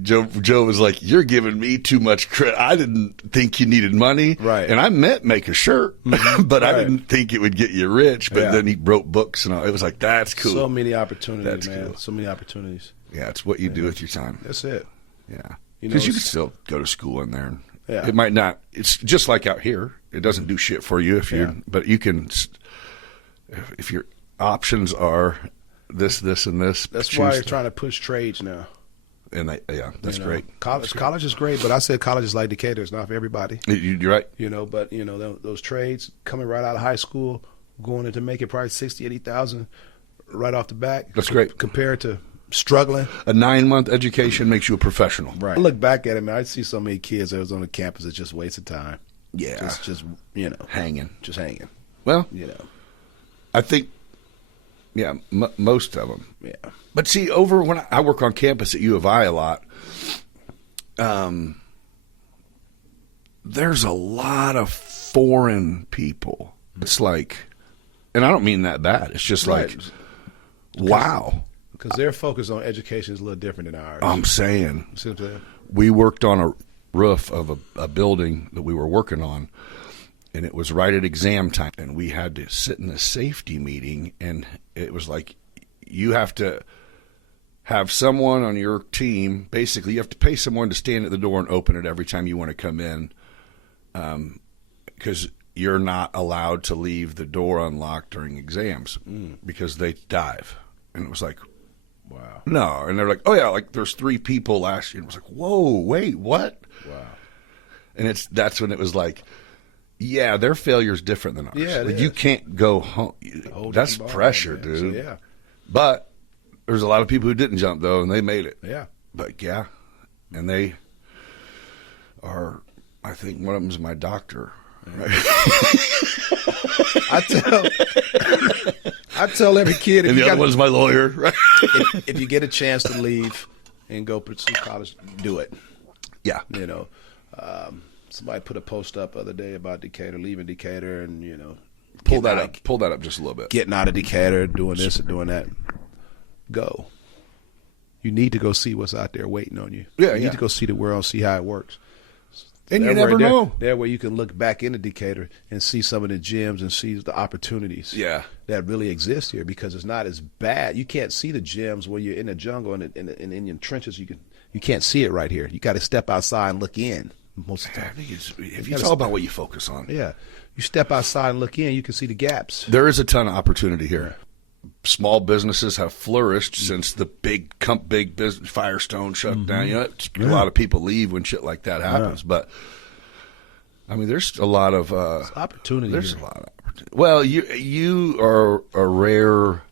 Joe was like, "You're giving me too much credit. I didn't think you needed money, right? And I meant make a shirt, but I didn't think it would get you rich." But then he wrote books and all. It was like, that's cool. So many opportunities, that's man. Cool. So many opportunities. Yeah, it's what you do with your time. That's it. Yeah, because you can still go to school in there. Yeah. It might not. It's just like out here. It doesn't do shit for you but you can. If your options are this, and this, that's why you're trying to push trades now. And that's great. College is great, but I said college is like Decatur. It's not for everybody. You're right. But those trades coming right out of high school, going into making probably 60, 80,000 right off the bat. That's great compared to struggling. A 9-month education makes you a professional. Right. I look back at it, man. I see so many kids that was on the campus that just wasted time. Yeah. Just hanging. Just hanging. Well, I think Yeah, most of them. Yeah. But see, over when I work on campus at U of I a lot, there's a lot of foreign people. It's like, and I don't mean that bad. It's just like, wow. Because their focus on education is a little different than ours. I'm saying. See what I'm saying? We worked on a roof of a building that we were working on, and it was right at exam time, and we had to sit in a safety meeting, and it was like, you have to have someone on your team. Basically, you have to pay someone to stand at the door and open it every time you want to come in, because you're not allowed to leave the door unlocked during exams because they dive. And it was like, wow. No. And they're like, oh, yeah, like there's 3 people last year. And it was like, whoa, wait, what? Wow. And that's when it was like, yeah, their failure is different than ours. Yeah, like, you can't go home. That's pressure, dude. So, yeah. But there's a lot of people who didn't jump, though, and they made it. Yeah. But, yeah. And they are, I think one of them is my doctor. Right? I tell every kid, and the other one's my lawyer. Right? if you get a chance to leave and go pursue college, do it. Yeah. You know, somebody put a post up the other day about Decatur, leaving Decatur, and pull that up just a little bit. Getting out of Decatur, doing this and doing that. Go. You need to go see what's out there waiting on you. Yeah, you need to go see the world, see how it works. And you never know. There where you can look back into Decatur and see some of the gems and see the opportunities that really exist here, because it's not as bad. You can't see the gems when you're in the jungle and in your trenches. You can't see it right here. You got to step outside and look in. Most of the time. It's all about what you focus on. Yeah. You step outside and look in, you can see the gaps. There is a ton of opportunity here. Small businesses have flourished since the big business Firestone shut down. A lot of people leave when shit like that happens. But I mean, there's a lot of opportunity. There's a lot of opportunity. Well, you are a rare.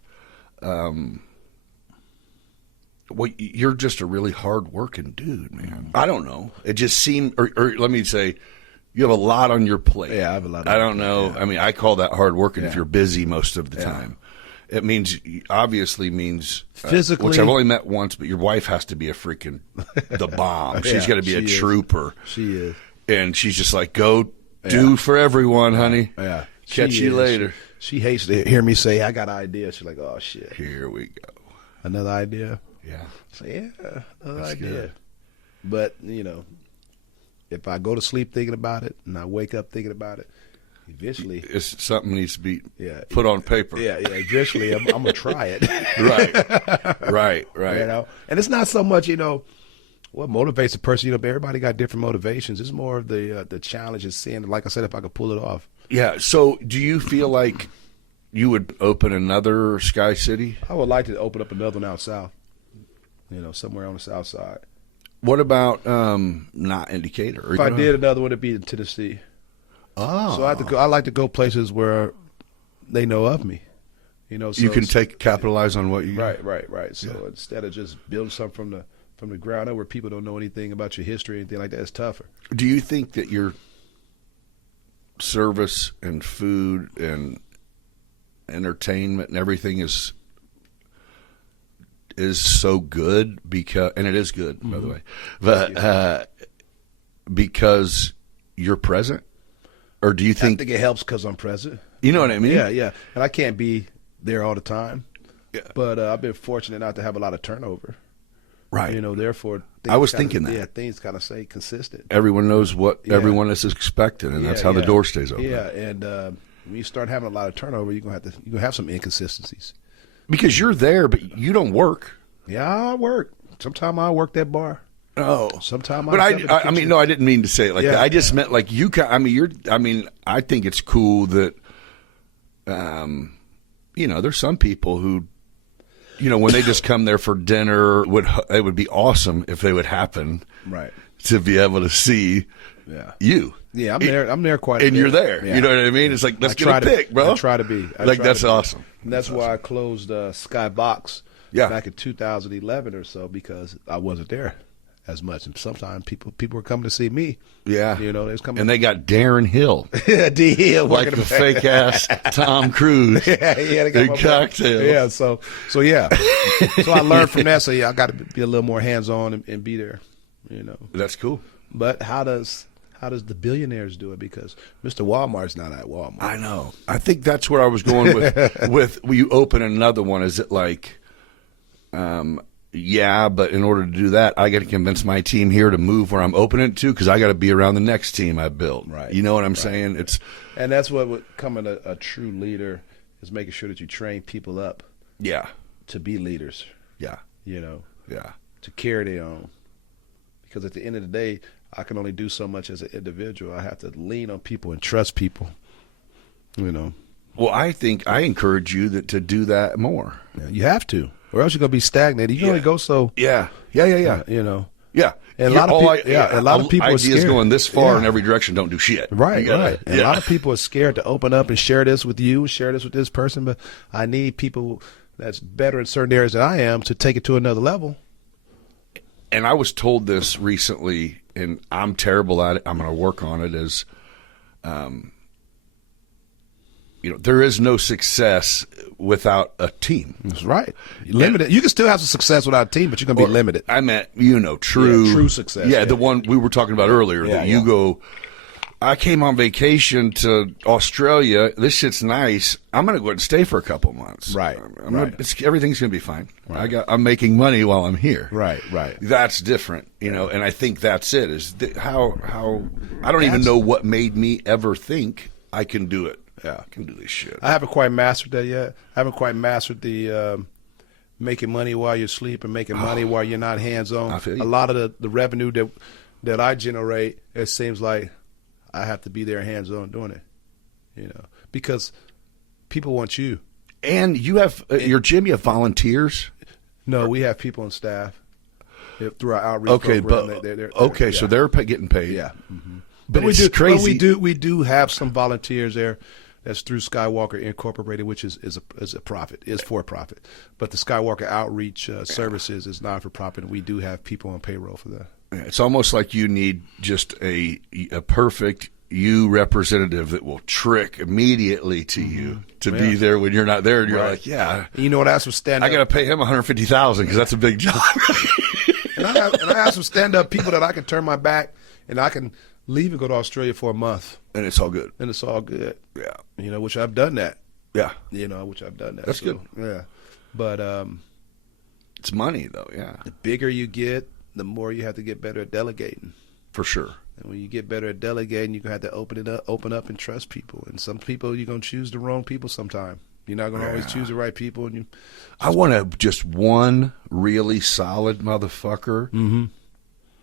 Well, you're just a really hard-working dude, man. I don't know. It just seemed, or let me say, you have a lot on your plate. Yeah, I have a lot. I don't know. Yeah. I mean, I call that hard-working if you're busy most of the time. It obviously means physically, which I've only met once, but your wife has to be a freaking the bomb. She's got to be a trooper. She is, and she's just like, go do for everyone, honey. Yeah, catch you later. She hates to hear me say I got an idea. She's like, oh shit, here we go, another idea. Yeah, another idea. Good. But if I go to sleep thinking about it and I wake up thinking about it, eventually, it's something needs to be put on paper. Yeah. Eventually, I'm gonna try it. Right. And it's not so much what motivates a person. Everybody got different motivations. It's more of the challenge is seeing, like I said, if I could pull it off. Yeah. So, do you feel like you would open another Sky City? I would like to open up another one out south. Somewhere on the south side. What about not in Decatur? If I did another one, it'd be in Tennessee. Oh, so I like to go places where they know of me. So you can capitalize on what you right. So instead of just building something from the ground up where people don't know anything about your history or anything like that, it's tougher. Do you think that your service and food and entertainment and everything is so good and it is good, by the way, but because you're present? Or do you think? I think it helps because I'm present. You know what I mean? Yeah. And I can't be there all the time. Yeah. But I've been fortunate not to have a lot of turnover. Right. Therefore, I was thinking that. Yeah, things kind of stay consistent. Everyone knows what everyone is expected, and that's how the door stays open. Yeah, and when you start having a lot of turnover, you're gonna have some inconsistencies. Because you're there, but you don't work. Yeah, I work. Sometimes I work that bar. Oh, sometimes. But I mean, no, I didn't mean to say it like that. I just meant like you. I think it's cool that, there's some people who, when they just come there for dinner, it would be awesome if they would happen, right, to be able to see, you. Yeah, I'm there quite. And you're there. Yeah. You know what I mean? It's like let's get a pic, bro. I try to be. That's awesome. And that's why I closed Skybox back in 2011 or so, because I wasn't there. as much. And sometimes people were coming to see me. Yeah. You know, they was coming. And they got Darren Hill. Yeah, D Hill, like the fake ass Tom Cruise. Yeah, they got in cocktails. Yeah, so yeah. So I learned from that. So yeah, I got to be a little more hands on and be there. You know, that's cool. But how does the billionaires do it? Because Mr. Walmart's not at Walmart. I know. I think that's where I was going with will you open another one? Is it like, yeah, but in order to do that, I got to convince my team here to move where I'm opening it to because I got to be around the next team I built. Right. You know what I'm saying? And that's what becoming a true leader is, making sure that you train people up. Yeah. To be leaders. Yeah. You know. Yeah. To carry their own. Because at the end of the day, I can only do so much as an individual. I have to lean on people and trust people. You know. Well, I think I encourage you to do that more. Yeah, you have to, or else you're gonna be stagnated. You can only go so. Yeah. You know. Yeah. And a lot of people are ideas scared. going this far in every direction don't do shit. Right. And a lot of people are scared to open up and share this with you, share this with this person. But I need people that's better in certain areas than I am to take it to another level. And I was told this recently, and I'm terrible at it. I'm going to work on it. You know, there is no success without a team. That's right. Limited. You can still have some success without a team, but you're going to be limited. I meant, true success. Yeah, the one we were talking about earlier. Yeah, that you go, I came on vacation to Australia. This shit's nice. I'm going to go ahead and stay for a couple months. Right. Everything's going to be fine. Right. I'm making money while I'm here. Right. That's different, and I think that's it. How I don't even know what made me ever think I can do it. Yeah, I can do this shit. I haven't quite mastered that yet. I haven't quite mastered the making money while you're asleep and making money while you're not hands-on. I feel you. A lot of the revenue that I generate, it seems like I have to be there hands-on doing it, because people want you. And you have your gym, you have volunteers? No, we have people on staff through our outreach program. But so they're getting paid. Yeah. Mm-hmm. But it's crazy. But we do have some volunteers there. That's through Skywalker Incorporated, which is a profit, is for profit. But the Skywalker Outreach Services is non for profit, and we do have people on payroll for that. It's almost like you need just a perfect you representative that will trick immediatay to you to be there when you're not there, and you're like, yeah. You know what? I have some stand-up. I got to pay him $150,000 because that's a big job. and I have some stand-up people that I can turn my back and I can leave and go to Australia for a month. And it's all good. Yeah. Which I've done that. Yeah. Which I've done that. That's good. Yeah. But it's money, though, yeah. The bigger you get, the more you have to get better at delegating. For sure. And when you get better at delegating, you're going to have to open up and trust people. And some people, you're going to choose the wrong people sometime. You're not going to always choose the right people. And I want just one really solid motherfucker. Mm-hmm.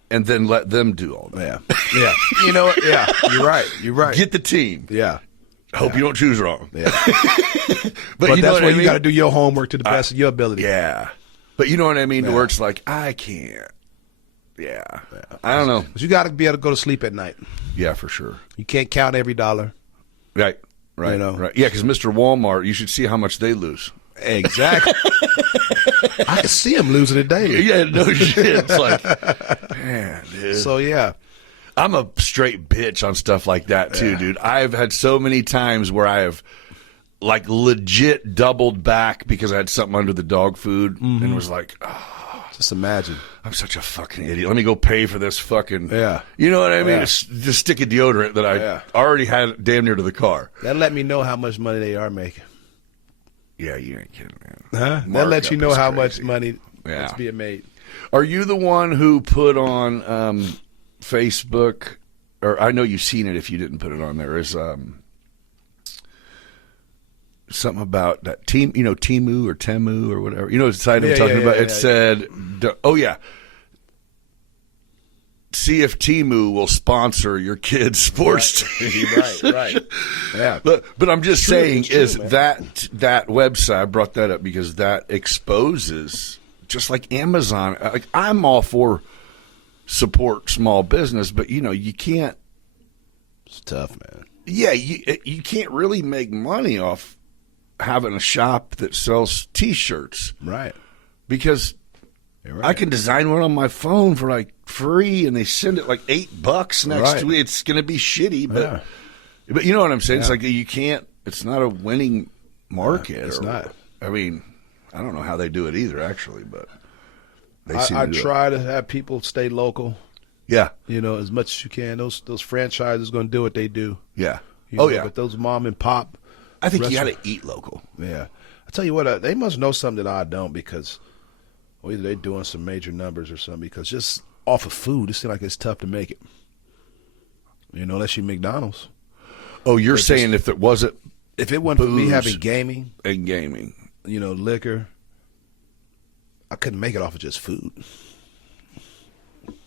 And then let them do all that. Yeah. You know what? Yeah. You're right. Get the team. Yeah. Hope you don't choose wrong. Yeah. but you that's why you got to do your homework to the best of your ability. Yeah. But you know what I mean? Where it's like, I can't. Yeah. I don't know. But you got to be able to go to sleep at night. Yeah, for sure. You can't count every dollar. Right. Right. Right. Yeah, because Mr. Walmart, you should see how much they lose. Exactly. I can see him losing it daily. Yeah, no shit. It's like, man, dude. So, yeah. I'm a straight bitch on stuff like that, too, dude. I've had so many times where I have, like, legit doubled back because I had something under the dog food and was like, oh. Just imagine. I'm such a fucking idiot. Let me go pay for this fucking. Yeah. You know what I mean? Just stick a deodorant that I already had damn near to the car. That let me know how much money they are making. Yeah, you ain't kidding, man. Huh? That lets you know how much money that's being made. Are you the one who put on Facebook, or I know you've seen it if you didn't put it on there, is something about that team, Temu or Temu or whatever. You know what site I'm talking about? It said, oh, yeah. See if Temu will sponsor your kids' sports teams. Right. Yeah. But I'm just saying that website, I brought that up because that exposes, just like Amazon, like I'm all for support small business, but, you can't. It's tough, man. Yeah, you can't really make money off having a shop that sells T-shirts. Right. Because I can design one on my phone for like free, and they send it like $8 next week. It's going to be shitty, but you know what I'm saying? It's like you can't. It's not a winning market. It's not. I mean, I don't know how they do it either, actually, but they I try to have people stay local. Yeah, as much as you can. Those franchises going to do what they do. Yeah. But those mom and pop. I think you got to eat local. Yeah. I tell you what, they must know something that I don't, because either they're doing some major numbers or something, because just off of food, it seems like it's tough to make it. Unless you McDonald's. Oh, you're saying if it wasn't for me having gaming. And gaming. Liquor, I couldn't make it off of just food.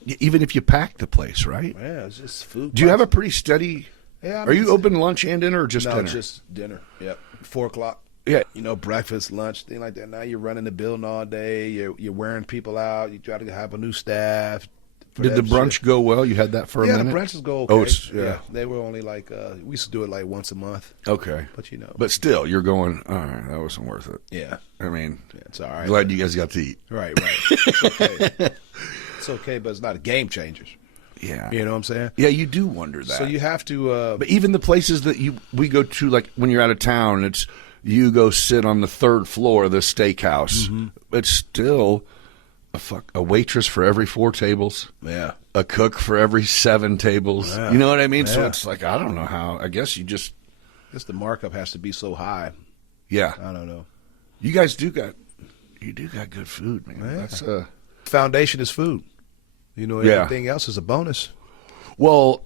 Even if you pack the place, right? Yeah, it's just food. Do you have a pretty steady... Yeah, Are you open lunch and dinner, or just dinner? No, just dinner. Yep, 4 o'clock. Yeah, breakfast, lunch, thing like that. Now you're running the building all day. You're wearing people out. You try to have a new staff. Did the brunch go well? You had that for a minute? Yeah, the brunches go okay. Oh, yeah. They were only like we used to do it like once a month. Okay, but but still, you're going. All right, that wasn't worth it. Yeah, I mean, it's all right. Glad you guys got to eat. Right. It's okay. It's okay, but it's not a game changer. Yeah. You know what I'm saying? Yeah, you do wonder that. So you have to... but even the places that we go to, like when you're out of town, it's you go sit on the 3rd floor of the steakhouse. Mm-hmm. It's still a waitress for every 4 tables. Yeah. A cook for every 7 tables. Yeah. You know what I mean? Yeah. So it's like, I don't know how. I guess you just... I guess the markup has to be so high. Yeah. I don't know. You guys do got good food, man. Yeah. That's foundation is food. Everything else is a bonus. Well,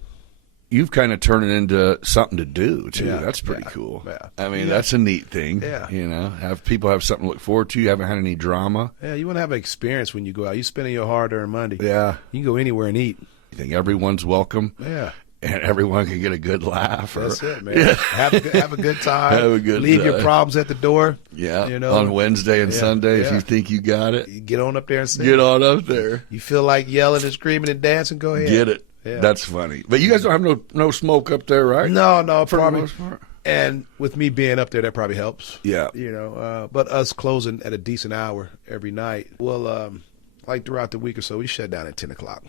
you've kind of turned it into something to do, too. Yeah. That's pretty cool. Yeah. I mean, that's a neat thing. Yeah. Have people have something to look forward to. You haven't had any drama. Yeah, you want to have an experience when you go out. You're spending your hard-earned money. Yeah. You can go anywhere and eat. You think everyone's welcome. Yeah. And everyone can get a good laugh. That's it, man. Yeah. Have a good time. Have a good Leave time. your problems at the door. Yeah. On Wednesday and Sunday, if you think you got it. You get on up there and sing. Get on up there. You feel like yelling and screaming and dancing, go ahead. Get it. Yeah. That's funny. But you guys don't have no smoke up there, right? No, For probably. the most part. And with me being up there, that probably helps. Yeah. But us closing at a decent hour every night. Well, like throughout the week or so, we shut down at 10 o'clock.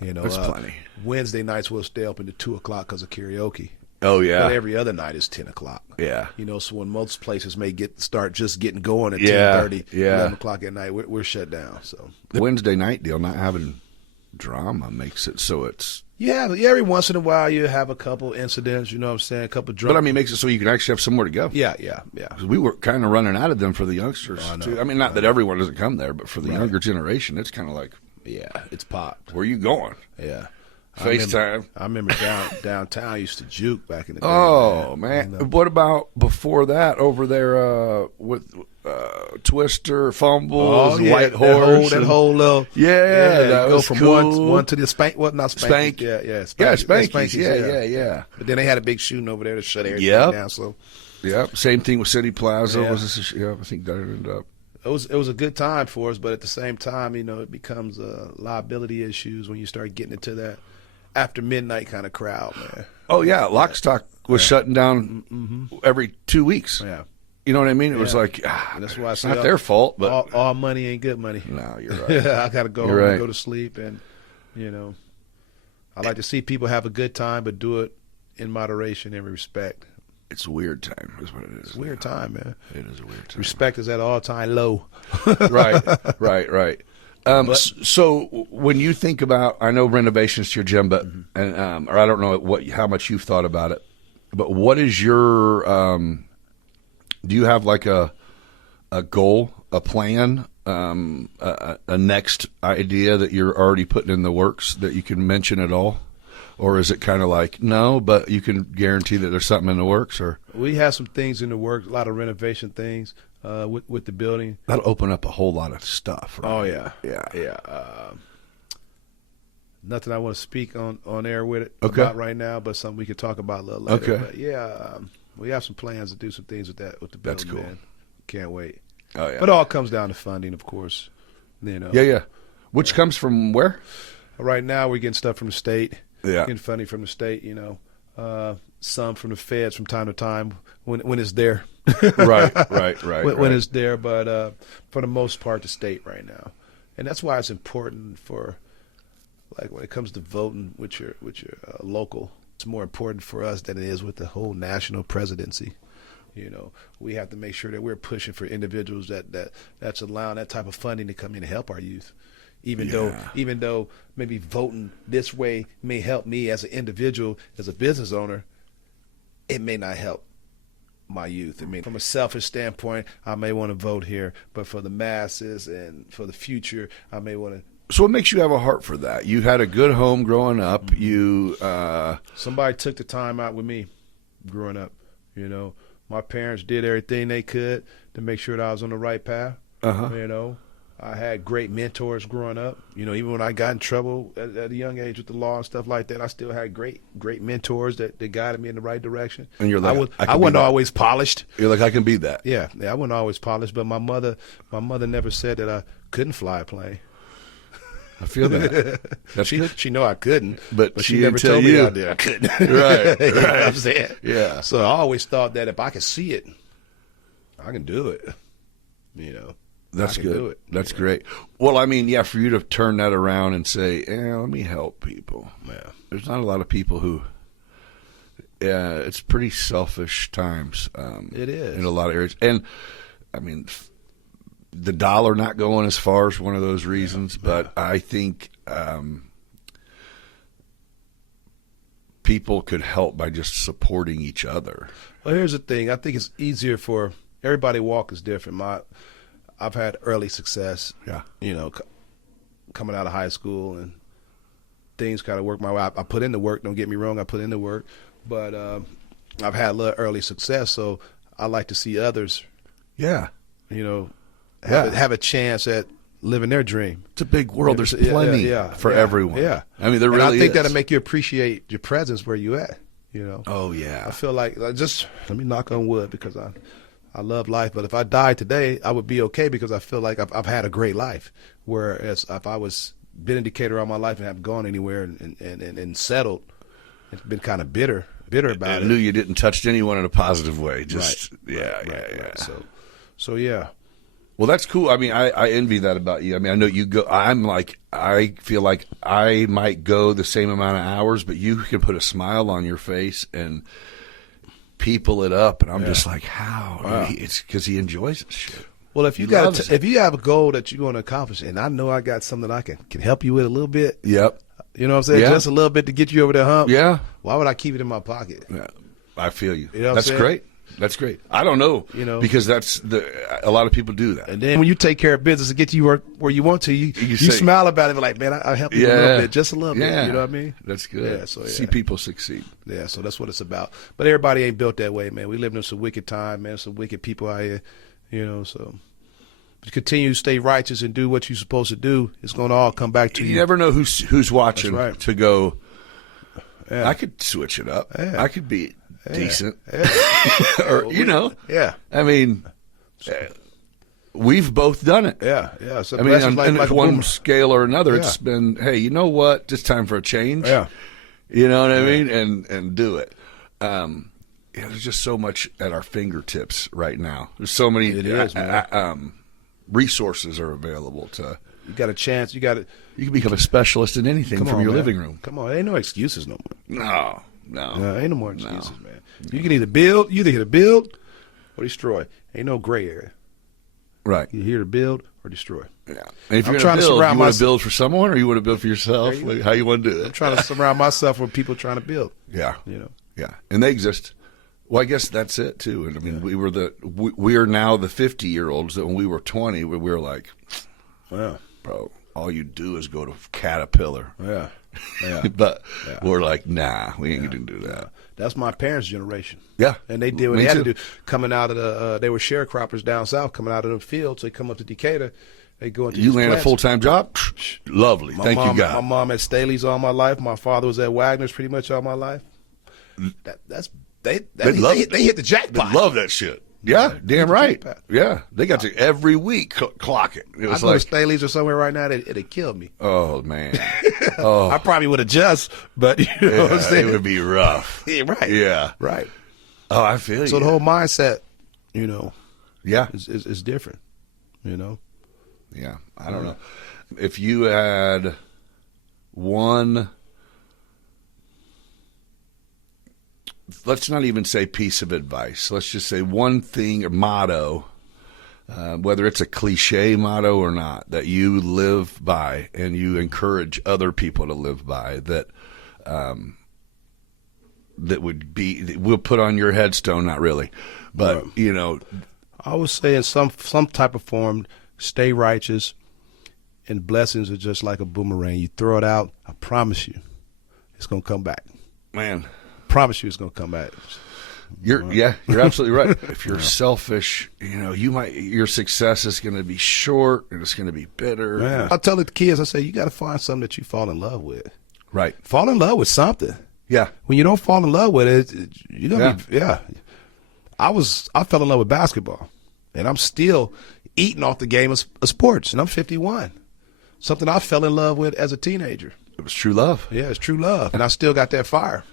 That's plenty. Wednesday nights we'll stay open to 2 o'clock because of karaoke. Oh, yeah. But every other night is 10 o'clock. Yeah. So when most places may start just getting going at 10:30, 11 o'clock at night, we're shut down. So the Wednesday night deal, not having drama, makes it so it's... Yeah, every once in a while you have a couple incidents, you know what I'm saying, a couple drunk. But, I mean, makes it so you can actually have somewhere to go. Yeah. 'Cause we were kind of running out of them for the youngsters, too. I mean, not that everyone doesn't come there, but for the younger generation, it's kind of like... Yeah, it's popped. Where are you going? Yeah. FaceTime. I remember downtown used to juke back in the day. Oh, man. What about before that over there with Twister, Fumbles, White Horse? That whole little... Yeah, that go was from cool. one to the Spank... What, not Spank? Yeah, Spankies. Yeah. But then they had a big shooting over there to shut everything down, so... Yep, same thing with City Plaza. Yeah. I think that ended up... It was a good time for us, but at the same time, it becomes liability issues when you start getting into that after midnight kind of crowd, man. Oh yeah, Lock Stock was shutting down every 2 weeks. Yeah, you know what I mean. It was like that's why it's not their fault, but all money ain't good money. No, you're right. I gotta go home and go to sleep, and I like to see people have a good time, but do it in moderation and respect. It's a weird time, is what it is. It's a weird time, man. It is a weird time. Respect is at all-time low. Right. So when you think about, I know renovations to your gym, but or I don't know how much you've thought about it, but what is your? Do you have like a goal, a plan, a next idea that you're already putting in the works that you can mention at all? Or is it kind of like, no, but you can guarantee that there's something in the works? Or we have some things in the works, a lot of renovation things with the building. That'll open up a whole lot of stuff, right? Oh, yeah. Yeah. Nothing I want to speak on air with it about right now, but something we could talk about a little later. Okay. But yeah, we have some plans to do some things with the building. That's cool. Man. Can't wait. Oh, yeah. But it all comes down to funding, of course. Yeah. Which comes from where? Right now we're getting stuff from the state. Yeah. Getting funding from the state, some from the feds from time to time when it's there. Right. When it's there, but for the most part, the state right now. And that's why it's important for like when it comes to voting with your local, it's more important for us than it is with the whole national presidency. You know, we have to make sure that we're pushing for individuals that's allowing that type of funding to come in and help our youth. Even though maybe voting this way may help me as an individual, as a business owner, it may not help my youth. I mean, from a selfish standpoint, I may want to vote here, but for the masses and for the future, I may want to. So what makes you have a heart for that? You had a good home growing up. You somebody took the time out with me growing up. You know, my parents did everything they could to make sure that I was on the right path. You know, I had great mentors growing up. You know, even when I got in trouble at a young age with the law and stuff like that, I still had great mentors that guided me in the right direction. And you're like, I wasn't always polished. You're like, I can be that. Yeah, I wasn't always polished, but my mother never said that I couldn't fly a plane. I feel that. That's good. She know I couldn't, but she never told me I did. I couldn't. Right. You know what I'm saying? Yeah. So I always thought that if I could see it, I can do it. You know. That's good. That's great. Well, I mean, yeah, for you to turn that around and say, let me help people. Yeah. There's not a lot of people who, it's pretty selfish times. It is. In a lot of areas. And, I mean, the dollar not going as far is one of those reasons, but I think people could help by just supporting each other. Well, here's the thing. I think it's easier for everybody. Walk is different. I've had early success. Yeah. You know, coming out of high school and things kind of work my way. I put in the work. Don't get me wrong. I put in the work, but I've had a little early success. So I like to see others. Yeah. You know, have a chance at living their dream. It's a big world. There's plenty for everyone. Yeah. I mean, there really is. I think that'll make you appreciate your presence where you at. You know. Oh yeah. I feel like just let me knock on wood because I love life, but if I died today, I would be okay because I feel like I've had a great life. Whereas if I was been in Decatur all my life and haven't gone anywhere and settled, it's been kind of bitter about it. I knew you didn't touch anyone in a positive way. Just right. So yeah. Well, that's cool. I mean, I envy that about you. I mean, I know you go. I feel like I might go the same amount of hours, but you can put a smile on your face and people it up, and I'm just like, how? Wow. It's because he enjoys this shit. Well, if you have a goal that you're going to accomplish, and I know I got something I can help you with a little bit. Yep. You know what I'm saying? Yeah. Just a little bit to get you over the hump. Yeah. Why would I keep it in my pocket? Yeah. I feel you. You know what That's I'm saying? great. That's great. I don't know, because a lot of people do that. And then when you take care of business and get you where you want to, you smile about it, like, man, I'll help you a little bit, just a little bit. You know what I mean? That's good. Yeah, so see people succeed. Yeah, so that's what it's about. But everybody ain't built that way, man. We live in some wicked time, man. Some wicked people out here, so. But continue to stay righteous and do what you're supposed to do. It's going to all come back to you. You never know who's watching to go, Yeah. I could switch it up. Yeah. I could be decent. Yeah. Or, Yeah. I mean, we've both done it. Yeah. So I mean, on like one scale or another, it's Yeah. been, hey, you know what? It's time for a change. Yeah. You know what I mean? And do it. There's just so much at our fingertips right now. There's so many resources are available to. You got a chance. You can become a specialist in anything from your living room. Come on, ain't no excuses no more. No, ain't no more excuses, man. You can either build or destroy. Ain't no gray area. Right. You're here to build or destroy. Yeah. And if you're trying to build, surround you want to build for someone or you want to build for yourself? How you want to do it? I'm trying to surround myself with people trying to build. Yeah. Yeah. And they exist. Well, I guess that's it too. And I mean, we are now the 50-year-olds that when we were 20, we were like, wow, bro, all you do is go to Caterpillar. Yeah. But we're like, nah, we ain't going to do that. That's my parents' generation. Yeah. And they did what they had to do. Coming out of they were sharecroppers down south, coming out of the fields. They come up to Decatur. They go into You land a full-time job? Lovely. Thank you, God. My mom at Staley's all my life. My father was at Wagner's pretty much all my life. They hit the jackpot. They love that shit. Yeah, damn right. Yeah, they got to every week clock it. It was I go to Staley's or somewhere right now, it'd kill me. Oh man, I probably would adjust, but you know what I'm saying? It would be rough. Yeah, right. Yeah, right. Oh, I feel you. So the whole mindset, yeah, is different. Yeah, I don't know if you had one, let's not even say piece of advice. Let's just say one thing or motto, whether it's a cliche motto or not, that you live by and you encourage other people to live by, that we'll put on your headstone, not really, but I would say in some type of form, stay righteous, and blessings are just like a boomerang. You throw it out, I promise you, it's gonna come back. Man, Promise you, it's gonna come back. you're absolutely right. If you're selfish, your success is going to be short and it's going to be bitter. Yeah. I tell the kids, I say, you got to find something that you fall in love with. Right. Fall in love with something. Yeah. When you don't fall in love with it, you're gonna be. I fell in love with basketball, and I'm still eating off the game of sports, and I'm 51. Something I fell in love with as a teenager. It was true love. Yeah, it's true love, and I still got that fire.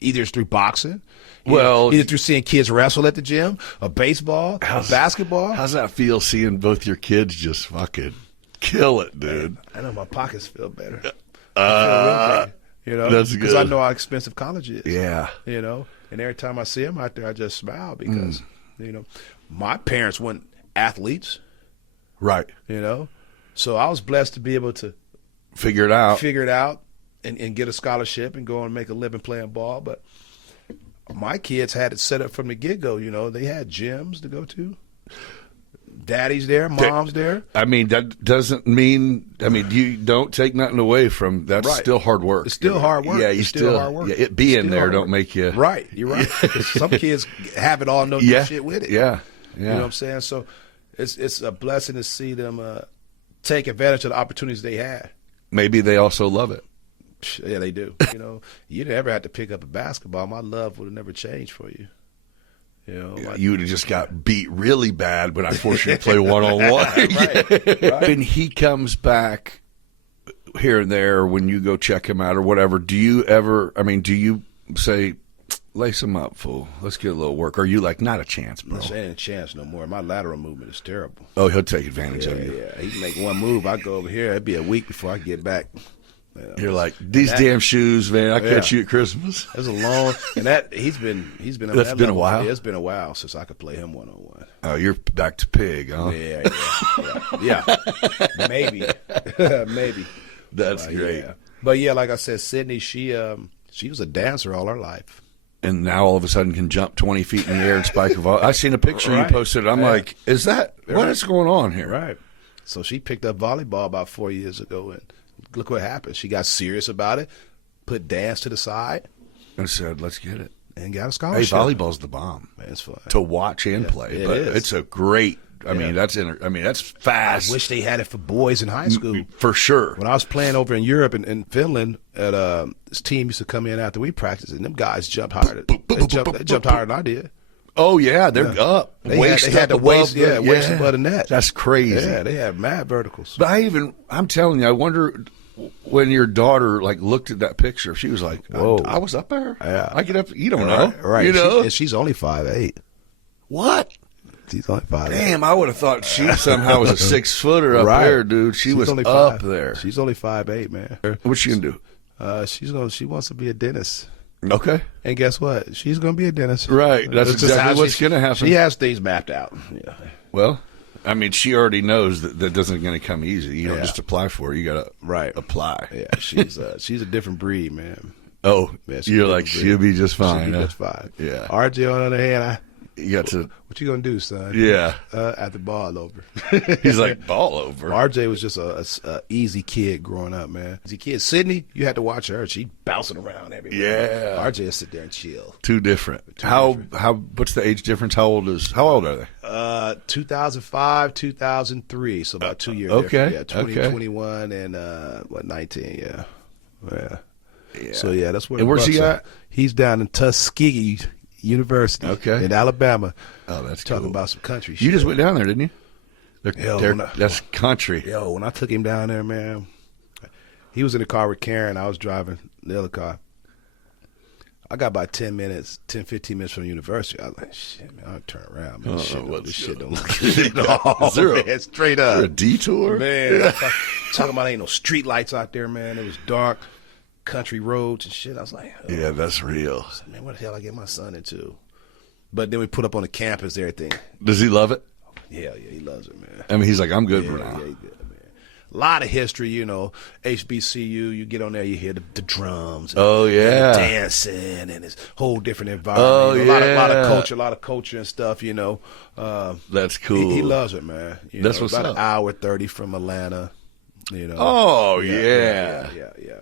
Either it's through boxing, either through seeing kids wrestle at the gym, or baseball, or basketball. How's that feel, seeing both your kids just fucking kill it, dude? I know my pockets feel better. I feel real better, that's because good. I know how expensive college is. Yeah. And every time I see them out there, I just smile because, my parents weren't athletes, Right. so I was blessed to be able to Figure it out. and get a scholarship and go and make a living playing ball. But my kids had it set up from the get-go. They had gyms to go to. Daddy's there, mom's there. I mean, that doesn't mean, you don't take nothing away from, that's Right. still hard work. It's still hard work. Yeah, It's still hard work. Yeah, it being Still there hard don't work. make you. Right, you're right. Some kids have it all, no do shit with it. Yeah. You know what I'm saying? So it's a blessing to see them take advantage of the opportunities they had. Maybe they also love it. Yeah, they do. You never had to pick up a basketball. My love would have never changed for you. You would have just got beat really bad when I forced you to play one-on-one. Right. And he comes back here and there when you go check him out or whatever. Do you say, lace him up, fool, let's get a little work? Or are you like, not a chance, bro? There ain't a chance no more. My lateral movement is terrible. Oh, he'll take advantage of you. Yeah, he can make one move. I go over here. It'd be a week before I get back. You're like, these damn shoes, man. I catch you at Christmas. That's a long, and he's been. On That's that been a level. while? Yeah, it's been a while since I could play him one-on-one. Oh, you're back to pig, huh? Yeah. Maybe. That's great. Yeah. But yeah, like I said, Sydney, she was a dancer all her life. And now all of a sudden can jump 20 feet in the air and spike a ball. I seen a picture you posted. I'm like, is that what is going on here? Right. So she picked up volleyball about 4 years ago, and look what happened. She got serious about it, put dance to the side, and said, let's get it. And got a Hey, scholarship. volleyball's the bomb. Man, it's fun. To watch and play. it But is. it's a great, that's fast. I wish they had it for boys in high school. For sure. When I was playing over in Europe and in Finland, this team used to come in after we practiced, and them guys jumped higher. They jumped higher than I did. Oh, yeah, they're up. They waist had the up waist, above waist above the net. That's crazy. Yeah, they had mad verticals. But I'm telling you, I wonder when your daughter looked at that picture, she was like, Whoa. I was up there. Yeah. I get up. You don't know. Right. You know? She's only 5'8". What? She's only 5'8". Damn, I would have thought she somehow was a 6-footer up there, dude. She was only up there. She's only 5'8", man. What's she gonna do? She wants to be a dentist. Okay. And guess what? She's gonna be a dentist. Right. That's just exactly how what's gonna happen. She has things mapped out. Yeah. Well, I mean, she already knows that doesn't going to come easy. You don't Yeah. just apply for it. You got to apply. Yeah, she's a different breed, man. Oh, Yeah, you're like, she'll be just fine. She'll be huh? just fine. Yeah. RJ, on the other hand, You got to. what you gonna do, son? Yeah. At the ball over. He's like, ball over. RJ was just a easy kid growing up, man. Easy kid. Sydney, you had to watch her. She bouncing around everywhere. Yeah. RJ would sit there and chill. Too different. How? What's the age difference? How old are they? 2005, 2003. So about 2 years. Okay. Different. Yeah, 2021 and 19. Yeah. Yeah. So yeah, that's where. And where's he at? He's down in Tuskegee University. Okay. In Alabama. Oh, that's talking cool. about some country. You shit. just went down there, didn't you? Yo, That's country. Yo, when I took him down there, man, he was in the car with Karen. I was driving the other car. I got about 10, 15 minutes from the university. I was like, shit, man, I'll turn around, man. This shit don't look good at all. Man, straight up. A detour? Man, talking about ain't no street lights out there, man. It was dark, country roads and shit. I was like, yeah, that's real. Man, what the hell I get my son into? But then we put up on the campus, everything. Does he love it? Yeah, he loves it, man. I mean, he's like, I'm good for now. Yeah, he did, man. A lot of history, you know. HBCU, you get on there, you hear the drums. Oh, yeah. And the dancing, and it's whole different environment. Oh, you know, yeah. a lot of culture and stuff, you know. That's cool. He loves it, man. That's what's about up. An hour 30 from Atlanta, you know. Oh, yeah.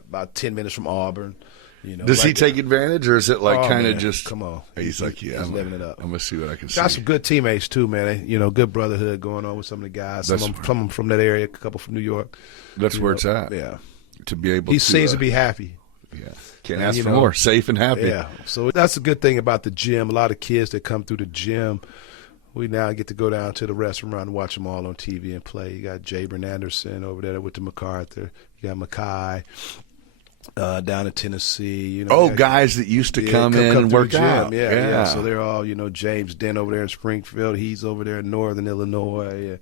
About 10 minutes from Auburn. You know, does he take advantage, or is it like kind of just? Come on, He's like, yeah, he's living it up. I'm gonna see what I can see. Got some good teammates too, man. You know, good brotherhood going on with some of the guys. Some of them from that area, a couple from New York. That's where it's at. Yeah, to be able. He seems to be happy. Yeah, can't ask for more. Safe and happy. Yeah, so that's a good thing about the gym. A lot of kids that come through the gym, we now get to go down to the restaurant and watch them all on TV and play. You got Jabron Anderson over there with the MacArthur. You got Mackay. Down in Tennessee, you know. Guys that used to come in and work out. Yeah. So they're all, you know, James Dent over there in Springfield. He's over there in Northern Illinois.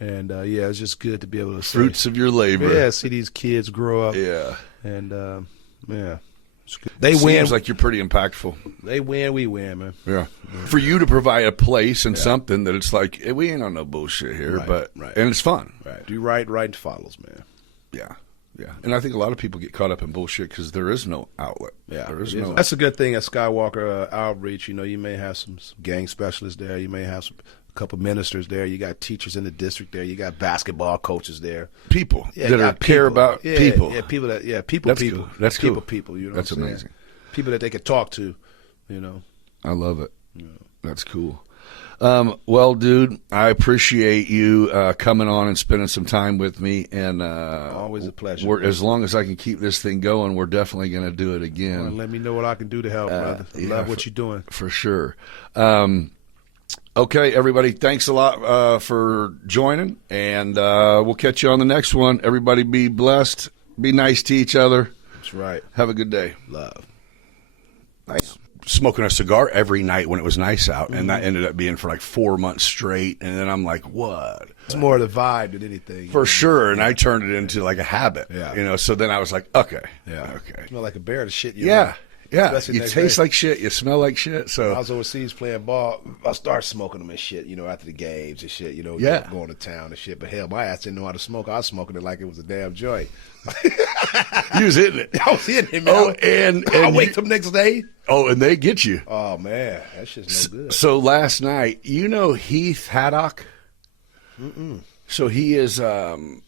And, it's just good to be able to Fruits of your labor. Yeah, see these kids grow up. Yeah. And, it's good. They win. Seems like you're pretty impactful. They win, we win, man. Yeah. For you to provide a place and something that it's like, hey, we ain't on no bullshit here, and it's fun. Right. Do right follows, man. Yeah. Yeah, and I think a lot of people get caught up in bullshit because there is no outlet. Yeah, there is no. That's a good thing at Skywalker Outreach. You know, you may have some gang specialists there. You may have a couple ministers there. You got teachers in the district there. You got basketball coaches there. People that care about people. Yeah, people that That's people. Cool. That's cool. People. You know, that's amazing. People that they can talk to. You know, I love it. Yeah. That's cool. Well, dude, I appreciate you coming on and spending some time with me. And always a pleasure. As long as I can keep this thing going, we're definitely going to do it again. Well, let me know what I can do to help, brother. I love what you're doing. For sure. Okay, everybody, thanks a lot for joining, and we'll catch you on the next one. Everybody be blessed. Be nice to each other. That's right. Have a good day. Love. Nice. Smoking a cigar every night when it was nice out, and that ended up being for like 4 months straight. And then I'm like, what? It's more the vibe than anything. For sure. And I turned it into like a habit. Yeah. You know, so then I was like, okay. Yeah. Okay. You smell like a bear, the shit you Yeah. like. Yeah. You taste like shit. You smell like shit. So when I was overseas playing ball, I started smoking them and shit, you know, after the games and shit, you know, going to town and shit. But hell, my ass didn't know how to smoke. I was smoking it like it was a damn joint. You was hitting it. I was hitting it, man. Oh, and I wait till the next day. Oh, and they get you. Oh, man. That shit's no good. So last night, you know Heath Haddock? Mm-mm. So he is the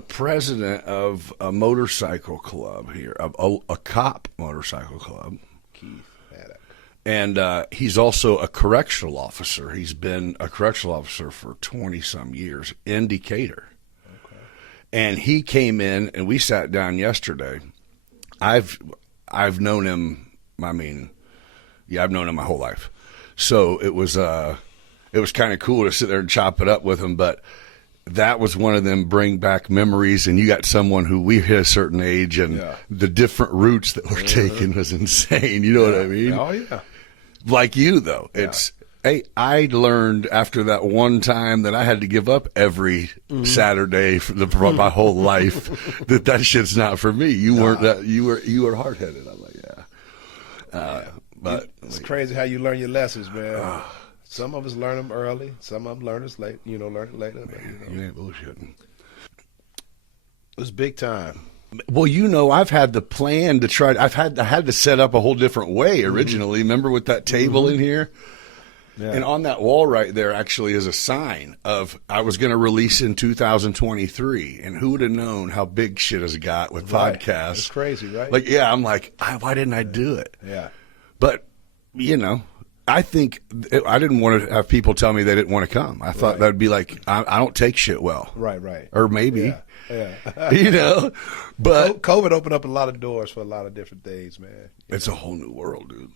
president of a motorcycle club here, a cop motorcycle club. Keith Haddock. And he's also a correctional officer. He's been a correctional officer for 20-some years in Decatur. And he came in, and we sat down yesterday. I've known him. I mean, I've known him my whole life. So it was kind of cool to sit there and chop it up with him. But that was one of them bring back memories. And you got someone who we hit a certain age, and the different routes that were taken was insane. You know what I mean? Oh yeah. Like you though, it's. Hey, I learned after that one time that I had to give up every Saturday for my whole life that shit's not for me. You weren't that. You were hard headed. I'm like, but it's crazy how you learn your lessons, man. Some of us learn them early. Some of them learn it later. Learn it later. But, you ain't bullshitting. It was big time. Well, I've had the plan to try. I had to set up a whole different way originally. Remember with that table in here. Yeah. And on that wall right there actually is a sign of I was going to release in 2023. And who would have known how big shit has got with podcasts? It's crazy, right? Like, yeah, I'm like, why didn't I do it? Yeah. But, I think I didn't want to have people tell me they didn't want to come. I thought that'd be like, I don't take shit well. Right. Or maybe. Yeah. But COVID opened up a lot of doors for a lot of different things, man. It's a whole new world, dude.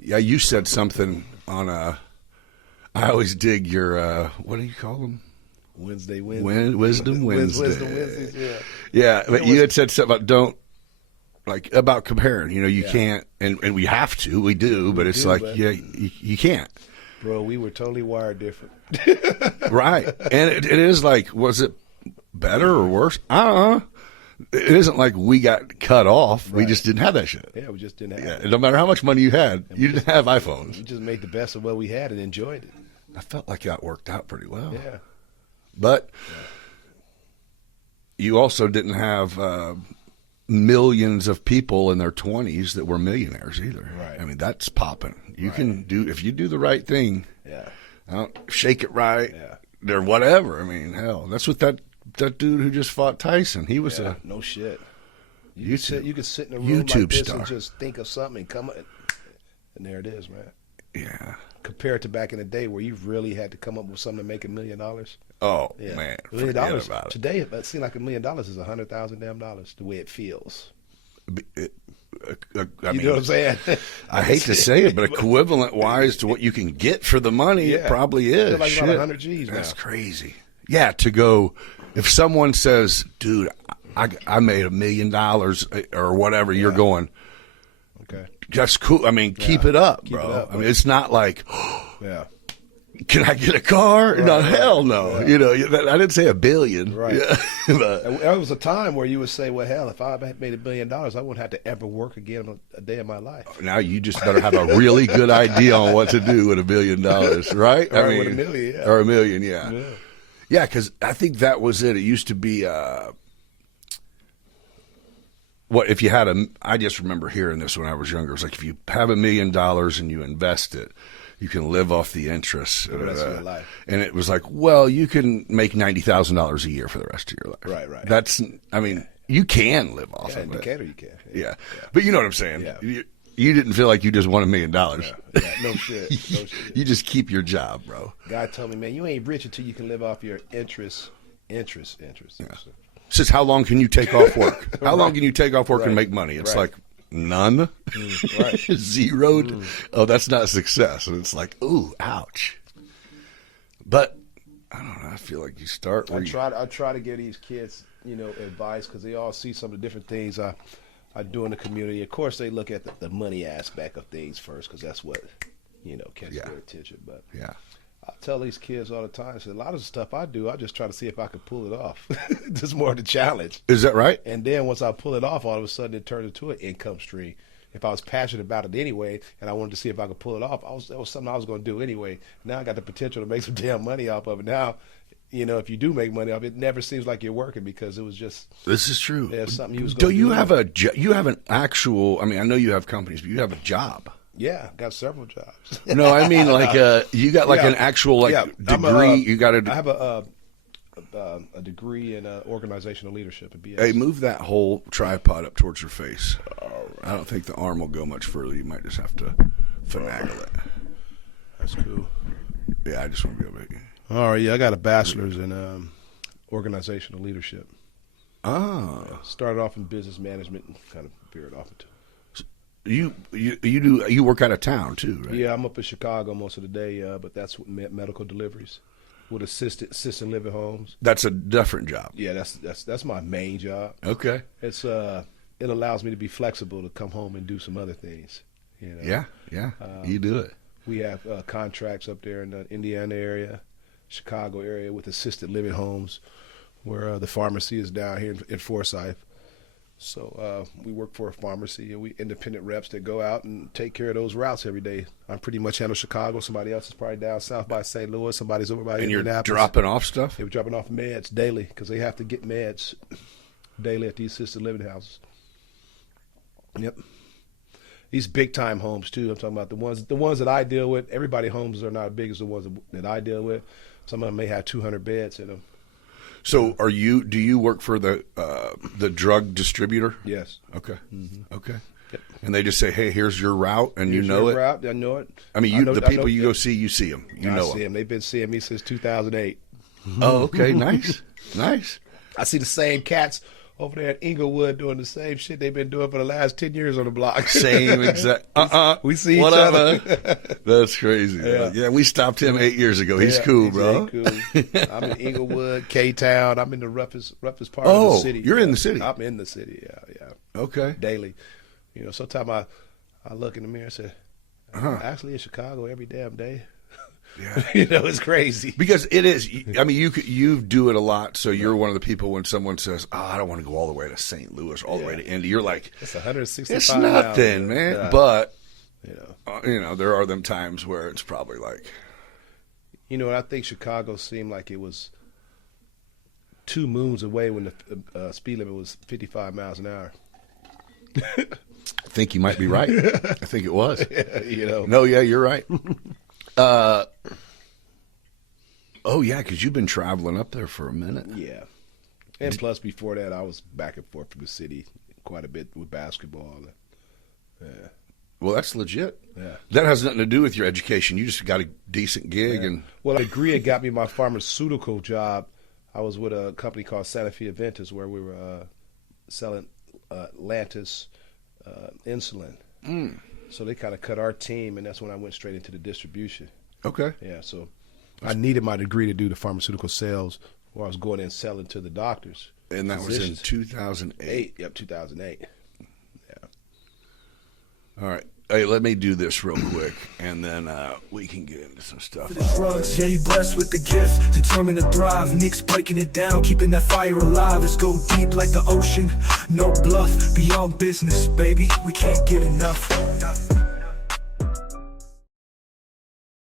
Yeah, you said something on I always dig your what do you call them? Wednesday. Wisdom Wednesday. Wisdom Wednesdays, Yeah, but you had said something about like about comparing. You know, you can't, and we have to, we do, but it's like, you can't. Bro, we were totally wired different. Right. And it is like, was it better or worse? I don't know. It isn't like we got cut off. Right. We just didn't have that shit. Yeah, we just didn't have it. No matter how much money you had, you didn't have iPhones. We just made the best of what we had and enjoyed it. I felt like that worked out pretty well. Yeah. But you also didn't have millions of people in their 20s that were millionaires either. Right. I mean, that's popping. You can do, if you do the right thing, shake it right, or whatever. I mean, hell, that's what that dude who just fought Tyson, he was a no shit. You could sit in a room YouTube like this star. and just think of something and come up, and there it is, man. Yeah. Compared to back in the day where you really had to come up with something to make $1 million. Oh man, $1 million about it. Today, it seems like $1 million is $100,000 damn dollars. The way it feels. I You mean, know what I'm saying? I hate to say it, but equivalent wise to what you can get for the money, it probably is. It's like Shit. about 100 G's now. That's crazy. Yeah, to go, if someone says, dude, I made $1 million or whatever, you're going, okay, that's cool. I mean, keep it up, keep bro. it up, I mean, it's not like, yeah. Can I get a car? No, hell no. You know, I didn't say $1 billion. Right. Yeah. But there was a time where you would say, well, hell, if I had made $1 billion, I wouldn't have to ever work again a day in my life. now you just better have a really good idea on what to do with $1 billion, right? Or with $1 million, yeah. Or $1 million, yeah. Yeah, because I think that was it. It used to be, what if you had I just remember hearing this when I was younger. It was like, if you have $1 million and you invest it, you can live off the interest for the rest of your life. And it was like, well, you can make $90,000 a year for the rest of your life. Right. That's, I mean, you can live off of it. Decatur, you can. Yeah. But you know what I'm saying. Yeah. You didn't feel like you just won $1 million. Yeah, no shit. You just keep your job, bro. Guy told me, man, you ain't rich until you can live off your interest. Yeah. Says, how long can you take off work? How long can you take off work and make money? It's like, none. Right. Zeroed. Oh, that's not success. And it's like, ooh, ouch. But I don't know. I feel like you start. I try to give these kids, advice because they all see some of the different things I do in the community. Of course, they look at the money aspect of things first because that's what catches their attention. But I tell these kids all the time, I say, a lot of the stuff I do, I just try to see if I can pull it off. This is more of the challenge. Is that right? And then once I pull it off, all of a sudden it turns into an income stream. If I was passionate about it anyway, and I wanted to see if I could pull it off, that was something I was going to do anyway. Now I got the potential to make some damn money off of it. Now, if you do make money off it, it never seems like you're working because it was just. This is true. There's something you was going do. To do. You have an actual? I mean, I know you have companies, but you have a job. Yeah, got several jobs. No, I mean like you got like an actual degree. You got I have a degree in organizational leadership at BS. Hey, move that whole tripod up towards your face. I don't think the arm will go much further. You might just have to finagle it. That's cool. Yeah, I just want to be able to. All right, I got a bachelor's in organizational leadership. Started off in business management and kind of veered off into. You work out of town too, right? Yeah, I'm up in Chicago most of the day, but that's with medical deliveries with assisted living homes. That's a different job. Yeah, that's my main job. Okay. It's it allows me to be flexible to come home and do some other things. Yeah, you do it. We have contracts up there in the Indiana area, Chicago area with assisted living homes, where the pharmacy is down here in Forsyth. So we work for a pharmacy, and we independent reps that go out and take care of those routes every day. I pretty much handle Chicago. Somebody else is probably down south by St. Louis. Somebody's over by Indianapolis. And you're dropping off stuff? They were dropping off meds daily because they have to get meds daily at these assisted living houses. Yep. These big-time homes, too. I'm talking about the ones that I deal with. Everybody's homes are not as big as the ones that I deal with. Some of them may have 200 beds in them. So, do you work for the drug distributor? Yes. Okay. Mm-hmm. Okay. Yep. And they just say, "Hey, here's your route," and here's you know your it. Route. I know it. I mean, the people you go see, you see them. I see them. They've been seeing me since 2008. Oh, okay. Nice. Nice. I see the same cats over there at Inglewood doing the same shit they've been doing for the last 10 years on the block. Same exact. We see each other. That's crazy. Yeah, we stopped him 8 years ago. He's cool, bro. Cool. I'm in Inglewood, K-Town. I'm in the roughest part of the city. You're in the city. I'm in the city. Yeah. Okay. daily. You know, sometimes I look in the mirror and say, I'm actually in Chicago every damn day. Yeah. You know, it's crazy. Because it is. I mean, you do it a lot. So you're one of the people when someone says, "Oh, I don't want to go all the way to St. Louis, all the way to Indy." You're like, it's 165. it's nothing, man. Yeah. But You know, there are them times where it's probably like, you know, I think Chicago seemed like it was 2 moons away when the speed limit was 55 miles an hour. I think you might be right. I think it was. You know. No, yeah, you're right. Oh yeah, because you've been traveling up there for a minute. Yeah. And plus, before that, I was back and forth from the city quite a bit with basketball. Yeah. Well, that's legit. Yeah. That has nothing to do with your education. You just got a decent gig, and well, a degree had got me my pharmaceutical job. I was with a company called Santa Fe Aventis where we were selling Lantus insulin. So they kind of cut our team, and that's when I went straight into the distribution. Okay. Yeah, so I needed my degree to do the pharmaceutical sales, where I was going in selling to the doctors. And that was in 2008. Yep, 2008. Yeah. All right. Hey, let me do this real quick, and then we can get into some stuff. Drugs, yeah, you blessed with the gift, determined to thrive. Nick's breaking it down, keeping that fire alive. Let's go deep like the ocean, no bluff, beyond business, baby. We can't get enough.